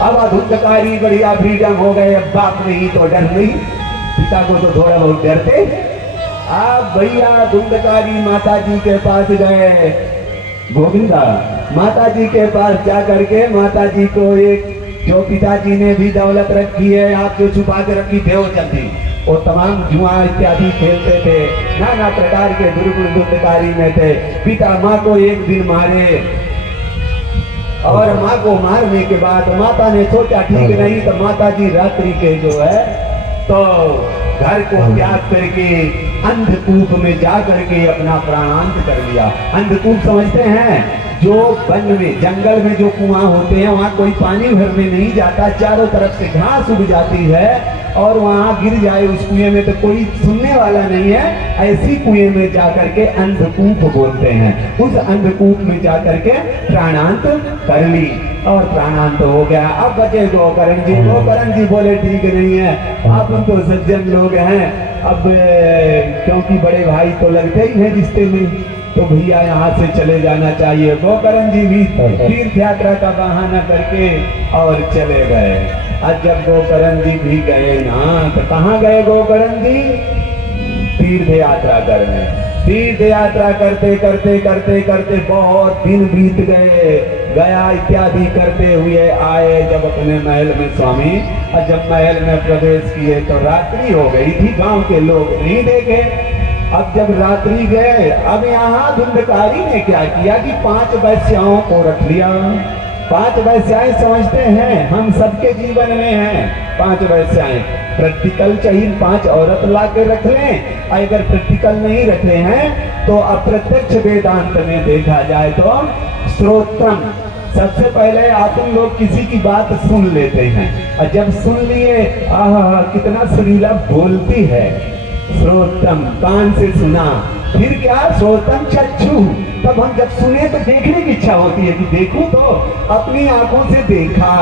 अब अधुंधकारी बढ़िया फ्रीडम हो गए, अब बाप नहीं तो डर नहीं। पिता को तो थोड़ा बहुत डरते। अब भैया धुंधकारी माता जी के पास गए, गोविंदा माता जी के पास जा करके माता जी को एक जो पिताजी ने भी दौलत रखी है, आप जो छुपा के रखी थे वो जल्दी, वो तमाम जुआ इत्यादि खेलते थे, नाना प्रकार के दुर्गुणकारी में थे। पिता माँ को एक दिन मारे और माँ को मारने के बाद माता ने सोचा ठीक नहीं, तो माता जी रात्रि के जो है तो घर को त्याग करके अंधकूप में जा करके अपना प्राणांत कर लिया। अंधकूप समझते हैं? जो वन में जंगल में जो कुआं होते हैं वहां कोई पानी भरने नहीं जाता, चारों तरफ से घास उग जाती है और वहां गिर जाए उस कुएं में तो कोई सुनने वाला नहीं है, ऐसी कुएं में जाकर के अंधकूप बोलते हैं। उस अंधकूप में जाकर के प्राणांत कर ली और प्राणांत हो गया। अब बचे गोकर्ण जी। गोकर्ण जी बोले ठीक नहीं है, आप तो सज्जन लोग हैं, अब क्योंकि बड़े भाई तो लगते ही हैं रिश्ते में, तो भैया यहाँ से चले जाना चाहिए। गोकर्ण जी भी तीर्थ यात्रा का बहाना करके और चले गए। आज जब गोकर्ण जी भी गए ना, तो कहाँ गए गोकर्ण जी? तीर्थ यात्रा करने। तीर्थ यात्रा करते करते करते करते बहुत दिन बीत गए, गया इत्यादि करते हुए आए जब अपने महल में स्वामी, और जब महल में प्रवेश किए तो रात्रि हो गई थी, गांव के लोग नहीं देखे। अब जब रात्रि गए, अब यहाँ धुंधकारी ने क्या किया कि 5 वैश्याओं को रख लिया। 5 वैश्याएं समझते हैं हम सबके जीवन में हैं 5 वैश्याएं। प्रैक्टिकल चाहिए 5 औरत ला के रख लें, अगर प्रैक्टिकल नहीं रखे हैं तो अप्रत्यक्ष वेदांत में देखा जाए तो श्रोत्रम, सबसे पहले आप लोग किसी की बात सुन लेते हैं और जब सुन लिए आहा कितना सुरीला बोलती है, श्रोतम कान से सुना, फिर क्या श्रोतम चक्षु, तब हम जब सुने तो देखने की इच्छा होती है कि देखूं, तो अपनी आंखों से देखा,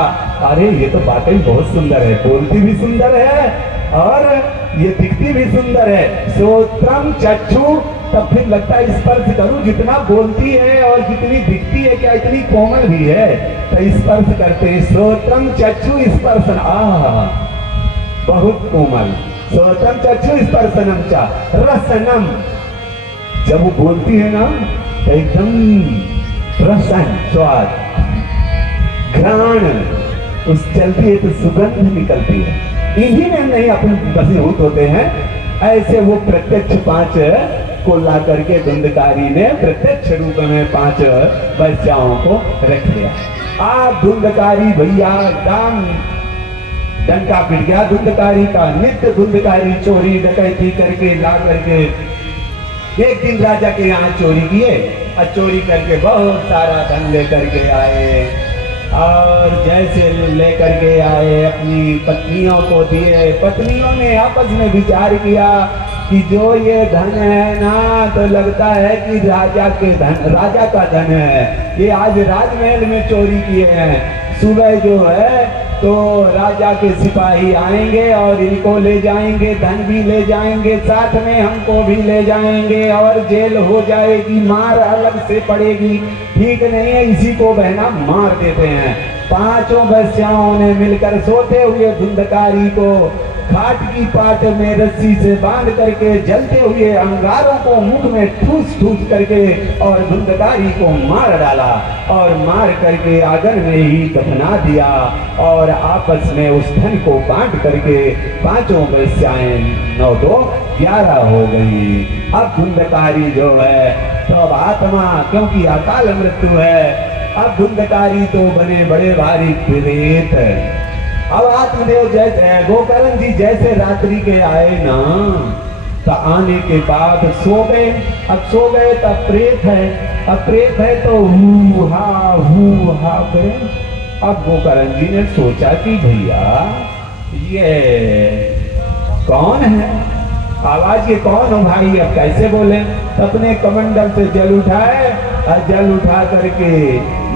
अरे ये तो वाकई बहुत सुंदर है, बोलती भी सुंदर है और ये दिखती भी सुंदर है। श्रोत्रम चक्षु, तब फिर लगता है स्पर्श करूं, जितना बोलती है और जितनी दिखती है क्या इतनी कोमल भी है, तो स्पर्श करते हैं। श्रोत्रम चक्षु स्पर्श, बहुत कोमल। श्रोत्रम चक्षु स्पर्शनम चा रसनम, जब वो बोलती है ना तो एकदम रसन स्वाद, घ्राण उस चलती है तो सुगंध निकलती है। इन्हीं में नहीं अपन बसीभूत होते हैं, ऐसे वो प्रत्यक्ष 5 को ला करके धुंधकारी ने प्रत्यक्ष रूप में 5 वैश्याओं को रख लिया। आप धुंधकारी भैया दाम डंका पिट गया धुंधकारी का। नित्य धुंधकारी चोरी डकैती करके ला करके एक दिन राजा के यहाँ चोरी किए और चोरी करके बहुत सारा धन लेकर के आए और जैसे लेकर के आए अपनी पत्नियों को दिए। पत्नियों ने आपस में विचार किया कि जो ये धन है ना, तो लगता है कि राजा का धन है, ये आज राजमहल में चोरी किए हैं। सुबह जो है तो राजा के सिपाही आएंगे और इनको ले जाएंगे, धन भी ले जाएंगे, साथ में हमको भी ले जाएंगे और जेल हो जाएगी, मार अलग से पड़ेगी। ठीक नहीं है, इसी को बहना मार देते हैं। 5 वैश्याओं ने मिलकर सोते हुए धुंधकारी को खाट की पाट में रस्सी से बांध करके जलते हुए अंगारों को मुख में ठूस ठूस करके और धुंधकारी को मार डाला और मार करके आगन में ही दफना दिया और आपस में उस धन को बांट करके 5 वैश्याएं 9 2 11 हो गई। अब धुंधकारी जो है तो अब आत्मा, क्योंकि अकाल मृत्यु है, अब धुंधकारी तो बने बड़े भारी प्रेत। अब आत्मदेव जैसे गोकर्ण जी जैसे रात्रि के आए ना, तो आने के बाद सो गए। अब सो गए तो प्रेत है, अब प्रेत है तो हू हा करे। अब गोकर्ण जी ने सोचा कि भैया ये कौन है, आवाज ये कौन हो भाई, अब कैसे बोले। अपने कमंडल से जल उठाए और जल उठा करके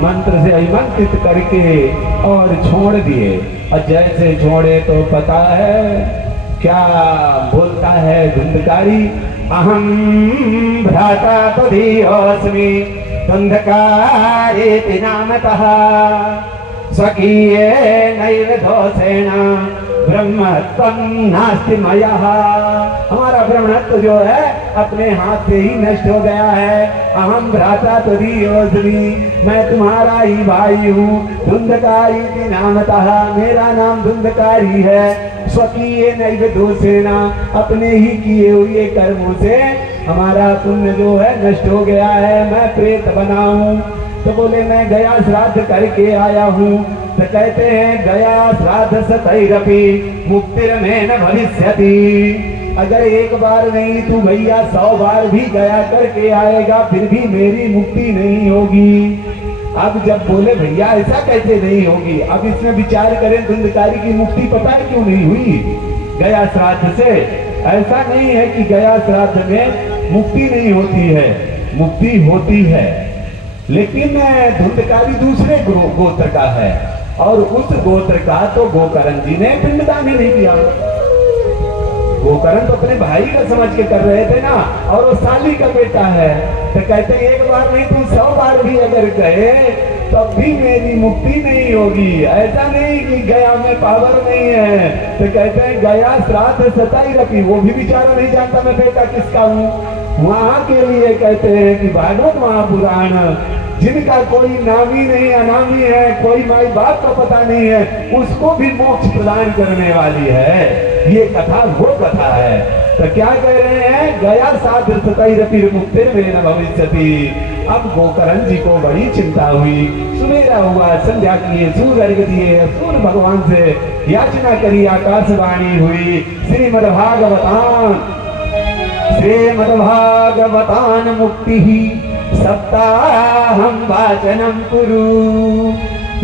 मंत्र से अभिमंत्रित करके और छोड़ दिए। और जैसे छोड़े तो पता है क्या बोलता है धुंधकारी, अहम भ्राता तदीयोऽस्मि धुंधकारेति नामतः स्वकीये नैव दोषेण ब्रह्मत्वं नास्ति मयः। हमारा ब्रह्मत्व जो है अपने हाथ से ही नष्ट हो गया है। अहम भ्राता तदीयोऽस्मि, मैं तुम्हारा ही भाई हूँ। धुंधकारी नामतः, मेरा नाम धुंधकारी है। स्वकीय नैव दोषेण, अपने ही किए हुए कर्मों से हमारा पुण्य जो है नष्ट हो गया है, मैं प्रेत बना हूँ। तो बोले मैं गया श्राद्ध करके आया हूँ। तो कहते हैं गया श्राद्ध सतैरपि मुक्तिर्मे न भविष्यति। अगर एक बार नहीं तू भैया 100 बार भी गया करके आएगा फिर भी मेरी मुक्ति नहीं होगी। अब जब बोले भैया ऐसा कैसे नहीं होगी, अब इसमें विचार करें धुंधकारी की मुक्ति पता है क्यों नहीं हुई गया श्राद्ध से। ऐसा नहीं है कि गया श्राद्ध में मुक्ति नहीं होती है, मुक्ति होती है, लेकिन धुंधकारी दूसरे गोत्र का है और उस गोत्र का तो गोकर्ण जी ने पिंडदान ही नहीं किया। गोकर्ण तो अपने भाई का समझ के कर रहे थे ना, और वो साली का बेटा है। तो कहते हैं एक बार नहीं तुम 100 बार भी अगर गए तब भी मेरी मुक्ति नहीं होगी। ऐसा नहीं कि गया में पावर नहीं है। तो कहते हैं गया श्राद्ध सतैरपि, वो भी बेचारा नहीं जानता मैं बेटा किसका हूँ। वहां के लिए कहते हैं कि भागवत महापुराण जिनका कोई नामी नहीं अनामी है, कोई माई बाप का पता नहीं है, उसको भी मोक्ष प्रदान करने वाली है। ये कथा वो कथा है। तो क्या कह रहे हैं, गया श्राद्ध सतैरपि मुक्तिर्मे न भविष्यति। अब गोकर्ण जी को बड़ी चिंता हुई, सुबेरा हुआ, संध्या किए, सूर्य अर्घ्य दिए, सूर्य भगवान से याचना करी, आकाशवाणी हुई। श्रीमद्भागवतान मुक्ति सप्ताहम वाचनम कुरु।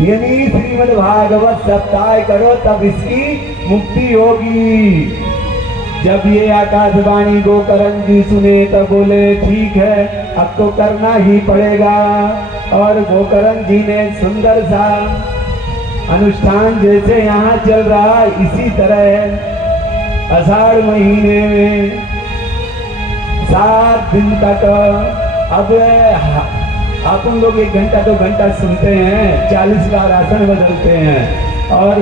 यानी श्रीमद् भागवत सप्ताह करो तब इसकी मुक्ति होगी। जब ये आकाशवाणी गोकर्ण जी सुने तो बोले ठीक है अब तो करना ही पड़ेगा। और गोकर्ण जी ने सुंदर सा अनुष्ठान जैसे यहाँ चल रहा इसी तरह आषाढ़ महीने में 7 दिन तक, अब आप उन लोग 1 घंटा 2 घंटा सुनते हैं, 40 बार आसन बदलते हैं और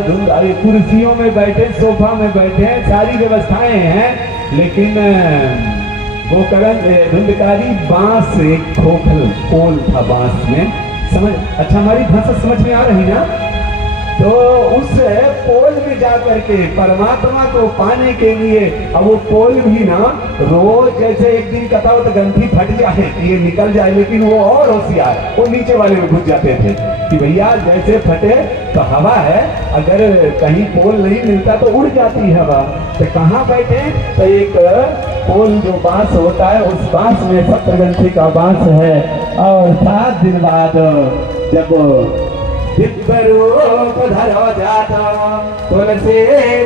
कुर्सियों में बैठे, सोफा में बैठे, सारी व्यवस्थाएं हैं, लेकिन गोकर्ण धुंधकारी बांस, एक खोखल पोल था बांस में, समझ अच्छा हमारी भाषा समझ में आ रही ना। तो उस पोल में जाकर के परमात्मा को पाने के लिए, अब वो पोल भी ना रोज जैसे एक दिन कथा हो तो ग्रंथि फट जाए, ये निकल जाए, लेकिन वो और होशियार वो नीचे वाले में घुस जाते थे कि भैया जैसे फटे तो हवा है, अगर कहीं पोल नहीं मिलता तो उड़ जाती है हवा। तो कहाँ बैठे, तो एक पोल जो बांस होता है उस बांस में सप्तग्रंथि का बांस है। और 7 दिन बाद जब दिव्यरूप धरो जाता तुलसी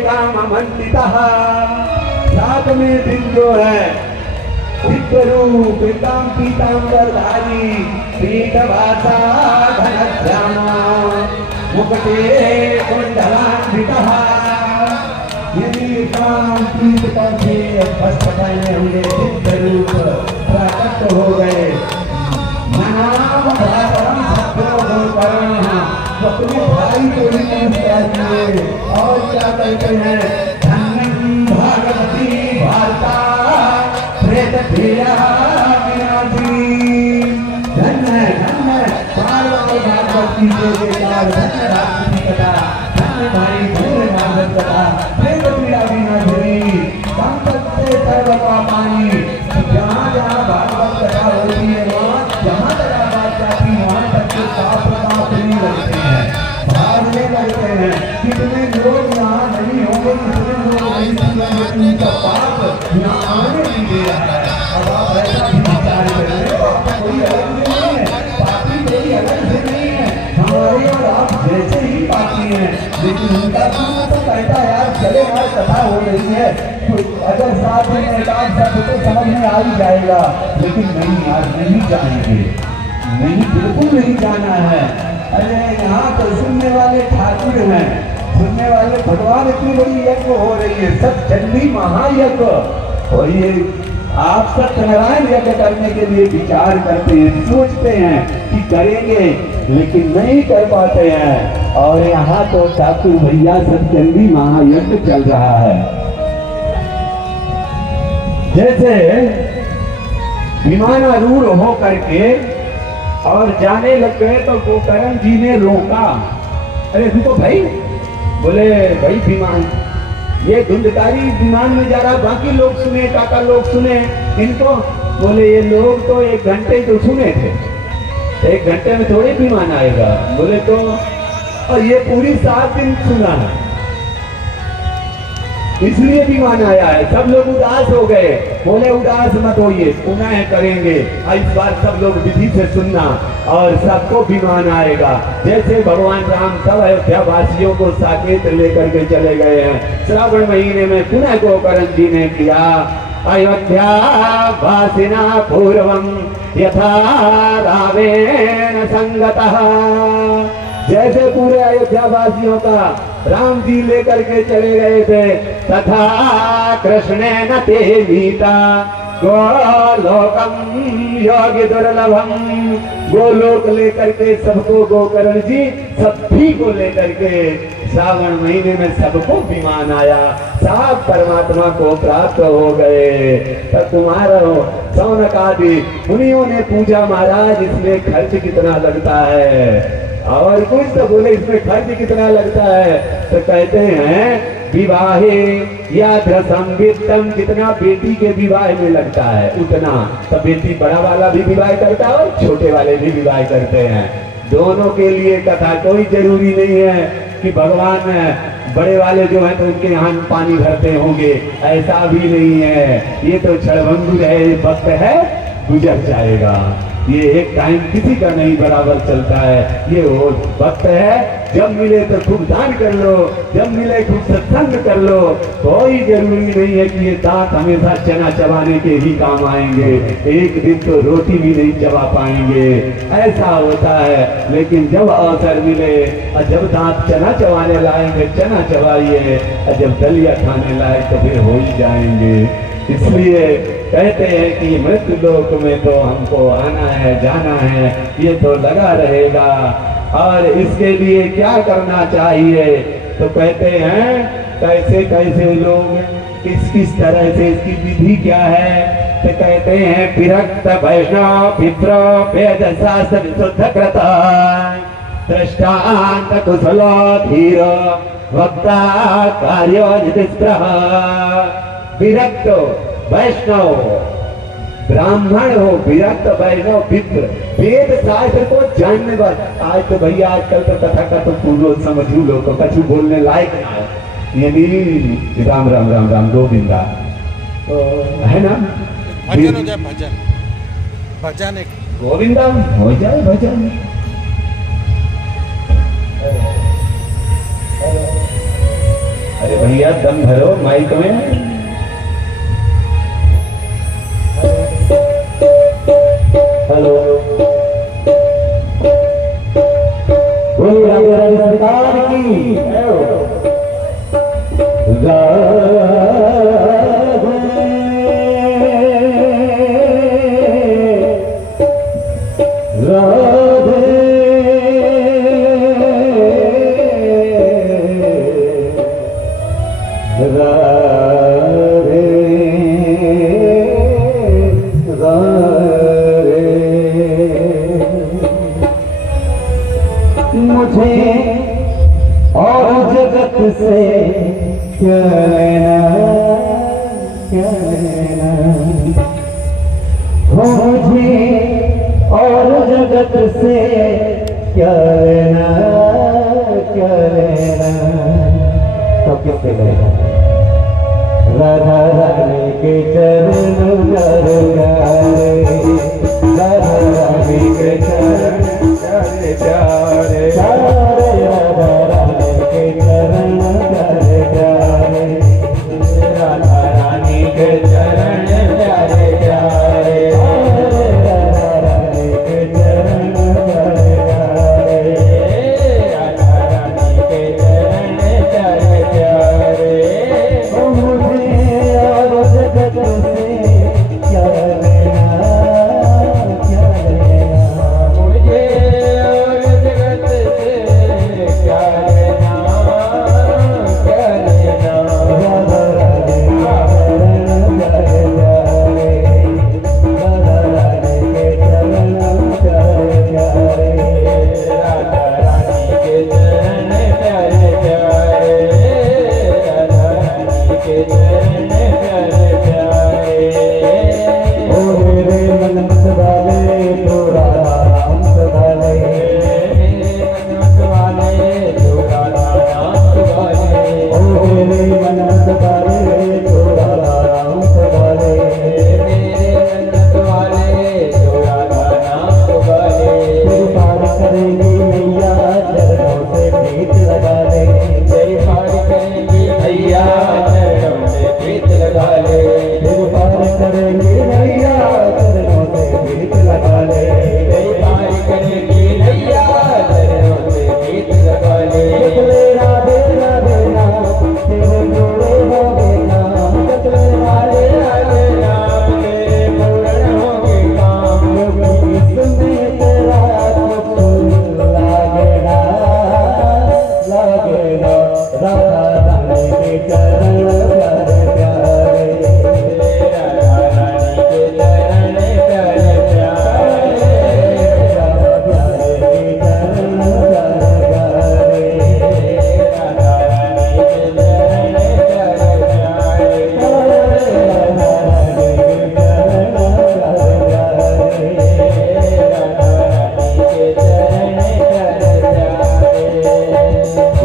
काम मंडितः, 7वें दिन जो है दिव्यरूप एकदम पीतांबरधारी, पीठवासा घनश्यामा, मुकुटे कुंडलान्वितः, यदि काम पीठ पर से वस्त्र पहने हुए दिव्यरूप प्रकट हो गए। नाम भ्रातरम सत्रो गोकर्ण, अपने भाई को भी नमस्कार किए और क्या कहते हैं, धन्यं भागवती वार्ता प्रेत प्रिया विनाशिनी। धन्य भागवती के बेकार, धन्य राष्ट्र की कथा, धन्य भाई धन्य भागवत कथा, प्रेत प्रिया विनाशिनी, संपत से सर्व पापानि। जहाँ जहाँ भागवत कथा होती है वहाँ जहाँ तक आवाज जाती वहाँ तक के पाप नहीं लगते हैं, भागने लगते हैं। कितने लोग यहाँ नहीं होंगे, कितने लोग नहीं सुनेंगे, उनका पाप यहाँ आने दिया है। अब आप ऐसा भी विचार करें, कोई अलग से नहीं है, पापी कोई अलग से नहीं है, हमारे और आप जैसे ही पापी हैं, लेकिन उनका तो कहता है यार चले यार कथा हो रही है, तो अगर साथ में एक आध शब्द तो समझ में आ ही जाएगा, लेकिन नहीं यार नहीं जाएंगे, नहीं बिल्कुल नहीं जाना है। अरे यहाँ तो सुनने वाले ठाकुर हैं, सुनने वाले भगवान, इतनी बड़ी यज्ञ हो रही है, सब चंडी महायज्ञ, और ये आप सत्यनारायण यज्ञ करने के लिए विचार करते हैं, सोचते हैं कि करेंगे, लेकिन नहीं कर पाते हैं। और यहाँ तो ठाकुर भैया सत्यचंडी महायज्ञ चल रहा है। जैसे विमानारूढ़ हो करके और जाने लग गए तो गोकर्ण जी ने रोका, अरे रुको भाई, बोले भाई विमान, ये धुंधकारी विमान में जा रहा, बाकी लोग सुने, काका लोग सुने इनको, बोले ये लोग तो 1 घंटे तो सुने थे, 1 घंटे में थोड़ी विमान आएगा, बोले तो, और ये पूरी 7 दिन सुना है, इसलिए विमान आया है। सब लोग उदास हो गए, बोले उदास मत होइए, पुनः करेंगे, इस बार सब लोग विधि से सुनना और सबको विमान आएगा। जैसे भगवान राम सब अयोध्या वासियों को साकेत लेकर के चले गए हैं, श्रावण महीने में पुनः गोकर्ण जी ने किया, अयोध्या वासिना पूर्वम यथा रावेण संगतः, जैसे पूरे अयोध्या वासियों का राम जी लेकर के चले गए थे, तथा कृष्णेन ते मीता गोलोकम योगी दुर्लभम, गोलोक लेकर के सबको गोकर्ण जी सभी को लेकर के श्रावण महीने में सबको विमान आया, सब परमात्मा को प्राप्त हो गए। तब तुम्हारा सौनक आदि मुनियों ने पूछा, महाराज इसमें खर्च कितना लगता है, और कुछ तो बोले इसमें खर्च कितना लगता है, तो कहते हैं विवाहे या संवित्तम, कितना बेटी के विवाह में लगता है उतना, तो बेटी बड़ा वाला भी विवाह करता है और छोटे वाले भी विवाह करते हैं, दोनों के लिए कथा। कोई जरूरी नहीं है कि भगवान बड़े वाले जो हैं तो उनके यहाँ पानी भरते होंगे, ऐसा भी नहीं है, ये तो क्षणभंगुर है, वक्त है गुजर जाएगा, ये एक टाइम किसी का नहीं बराबर चलता है, ये वो वक्त है, जब मिले तो खूब दान कर लो, जब मिले खूब सत्संग कर लो, कोई जरूरी नहीं है कि ये दांत हमेशा चना चबाने के ही काम आएंगे, एक दिन तो रोटी भी नहीं चबा पाएंगे, ऐसा होता है। लेकिन जब अवसर मिले और जब दांत चना चबाने लाएंगे चना चबाइए, और जब दलिया खाने लाए तो फिर हो ही जाएंगे। इसलिए कहते हैं कि मृत्यु लोक में तो हमको आना है जाना है, ये तो लगा रहेगा, और इसके लिए क्या करना चाहिए, तो कहते हैं कैसे कैसे लोग किस किस तरह से इसकी विधि क्या है, तो कहते हैं विरक्त वैष्णव विप्र वेद शास्त्र विशुद्ध कृता दृष्टांत कुशलो धीर वक्ता कार्यो निष्प्रह, विरक्त वैष्णव ब्राह्मण हो, विरक्त वैष्णव विप्र, वेद शास्त्र को जानने वाले। आज तो भैया आजकल तो कथा का तो पूर्व समझू लोग को कछु बोलने लायक ना है, ये भी राम राम राम राम गोविंदा तो है ना, भजन हो जाए, भजन भजन एक गोविंदा हो जाए भजन। अरे भैया दम भरो माइक में। हेलो, बोलिए राधे राधे सरकार की। मुझे और जगत से क्या लेना, क्या लेना हो, मुझे और जगत से क्या लेना, क्या लेना, तो किससे लेना, राधा रानी के चरण प्यारे प्यारे, राधा रानी के चरण प्यारे प्यारे, प्यारे राधा रानी के चरण प्यारे प्यारे, राधा रानी के चरण प्यारे प्यारे, राधा रानी के चरण प्यारे प्यारे, राधा रानी के चरण प्यारे प्यारे। ओ मुझे और जगत से क्या लेना, क्या लेना, मुझे और जगत से क्या लेना, क्या लेना, राधा रानी के चरण प्यारे प्यारे, राधा रानी के चरण प्यारे प्यारे, राधा रानी के चरण प्यारे प्यारे, राधा रानी के चरण प्यारे प्यारे। ओ मेरे मन मत वाले तो राधा नाम सदा ले, मेरे मन मत वाले तो राधा नाम सदा ले, ओ मेरे मन मत वाले तो राधा नाम सदा ले, मेरे मन मत वाले तो राधा नाम सदा ले। तेरी पार करेंगी मैया चरणों से प्रीत लगा ले, तेरी पार करेंगी मैया चरणों से प्रीत लगा ले, तेरी पार करेंगी मैया चरणों से प्रीत लगा ले, तेरी पार करेंगी मैया चरणों से प्रीत लगा ले। कतले राधे राधे नाम तेरे पूरे होगे नाम, कतले राधे राधे नाम तेरे पूर्ण होगे काम, क्योंकि इसमें तेरा कुछ लागेगा, लागेगा, राधा रानी के चरण प्यारे प्यारे, राधा रानी के चरण प्यारे प्यारे, राधा प्यारे के चरण प्यारे प्यारे, राधा रानी के चरण प्यारे प्यारे, राधा रानी के चरण प्यारे प्यारे, राधा रानी के चरण प्यारे प्यारे।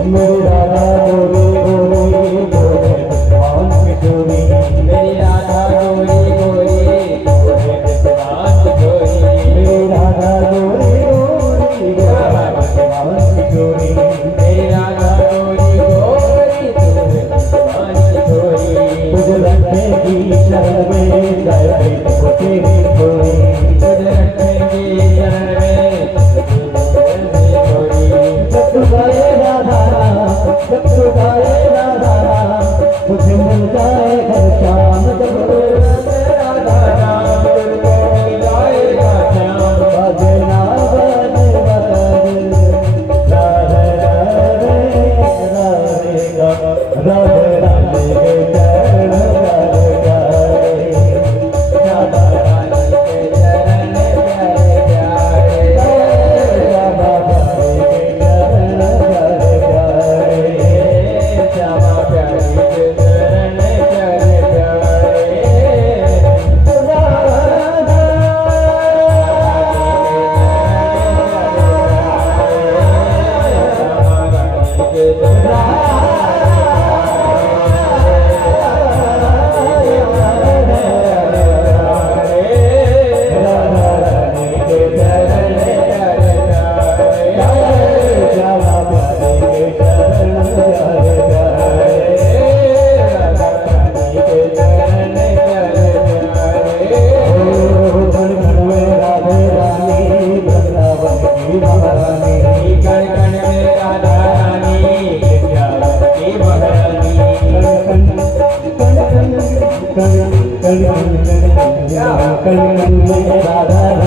मेरी राधा गोरी गोरी गोरे भगवान की जोड़ी, मेरी राधा गोरी गोरी गोरे भगवान की जोड़ी, मेरी राधा गोरी गोरी गोरे भगवान की जोड़ी, मेरी राधा गोरी गोरी गोरे भगवान की जोड़ी। तुझे रखेगी शरण में जाए को तेरी गोरी, तुझे रखेगी शरण में जब तू गाए राधा जब तू गाए राधा तुझे मिल जाए हर शाम, जब राधा नाम तुझको मिल जाएगा श्याम, बाजे ना बाजे बाजे, राधे राधे राधे राधे राधे के चरण प्यारे प्यारे, राधा रानी के चरण प्यारे प्यारे, राधा रानी के चरण प्यारे प्यारे, श्यामा प्यारी के चरण प्यारे प्यारे, राधा के राधा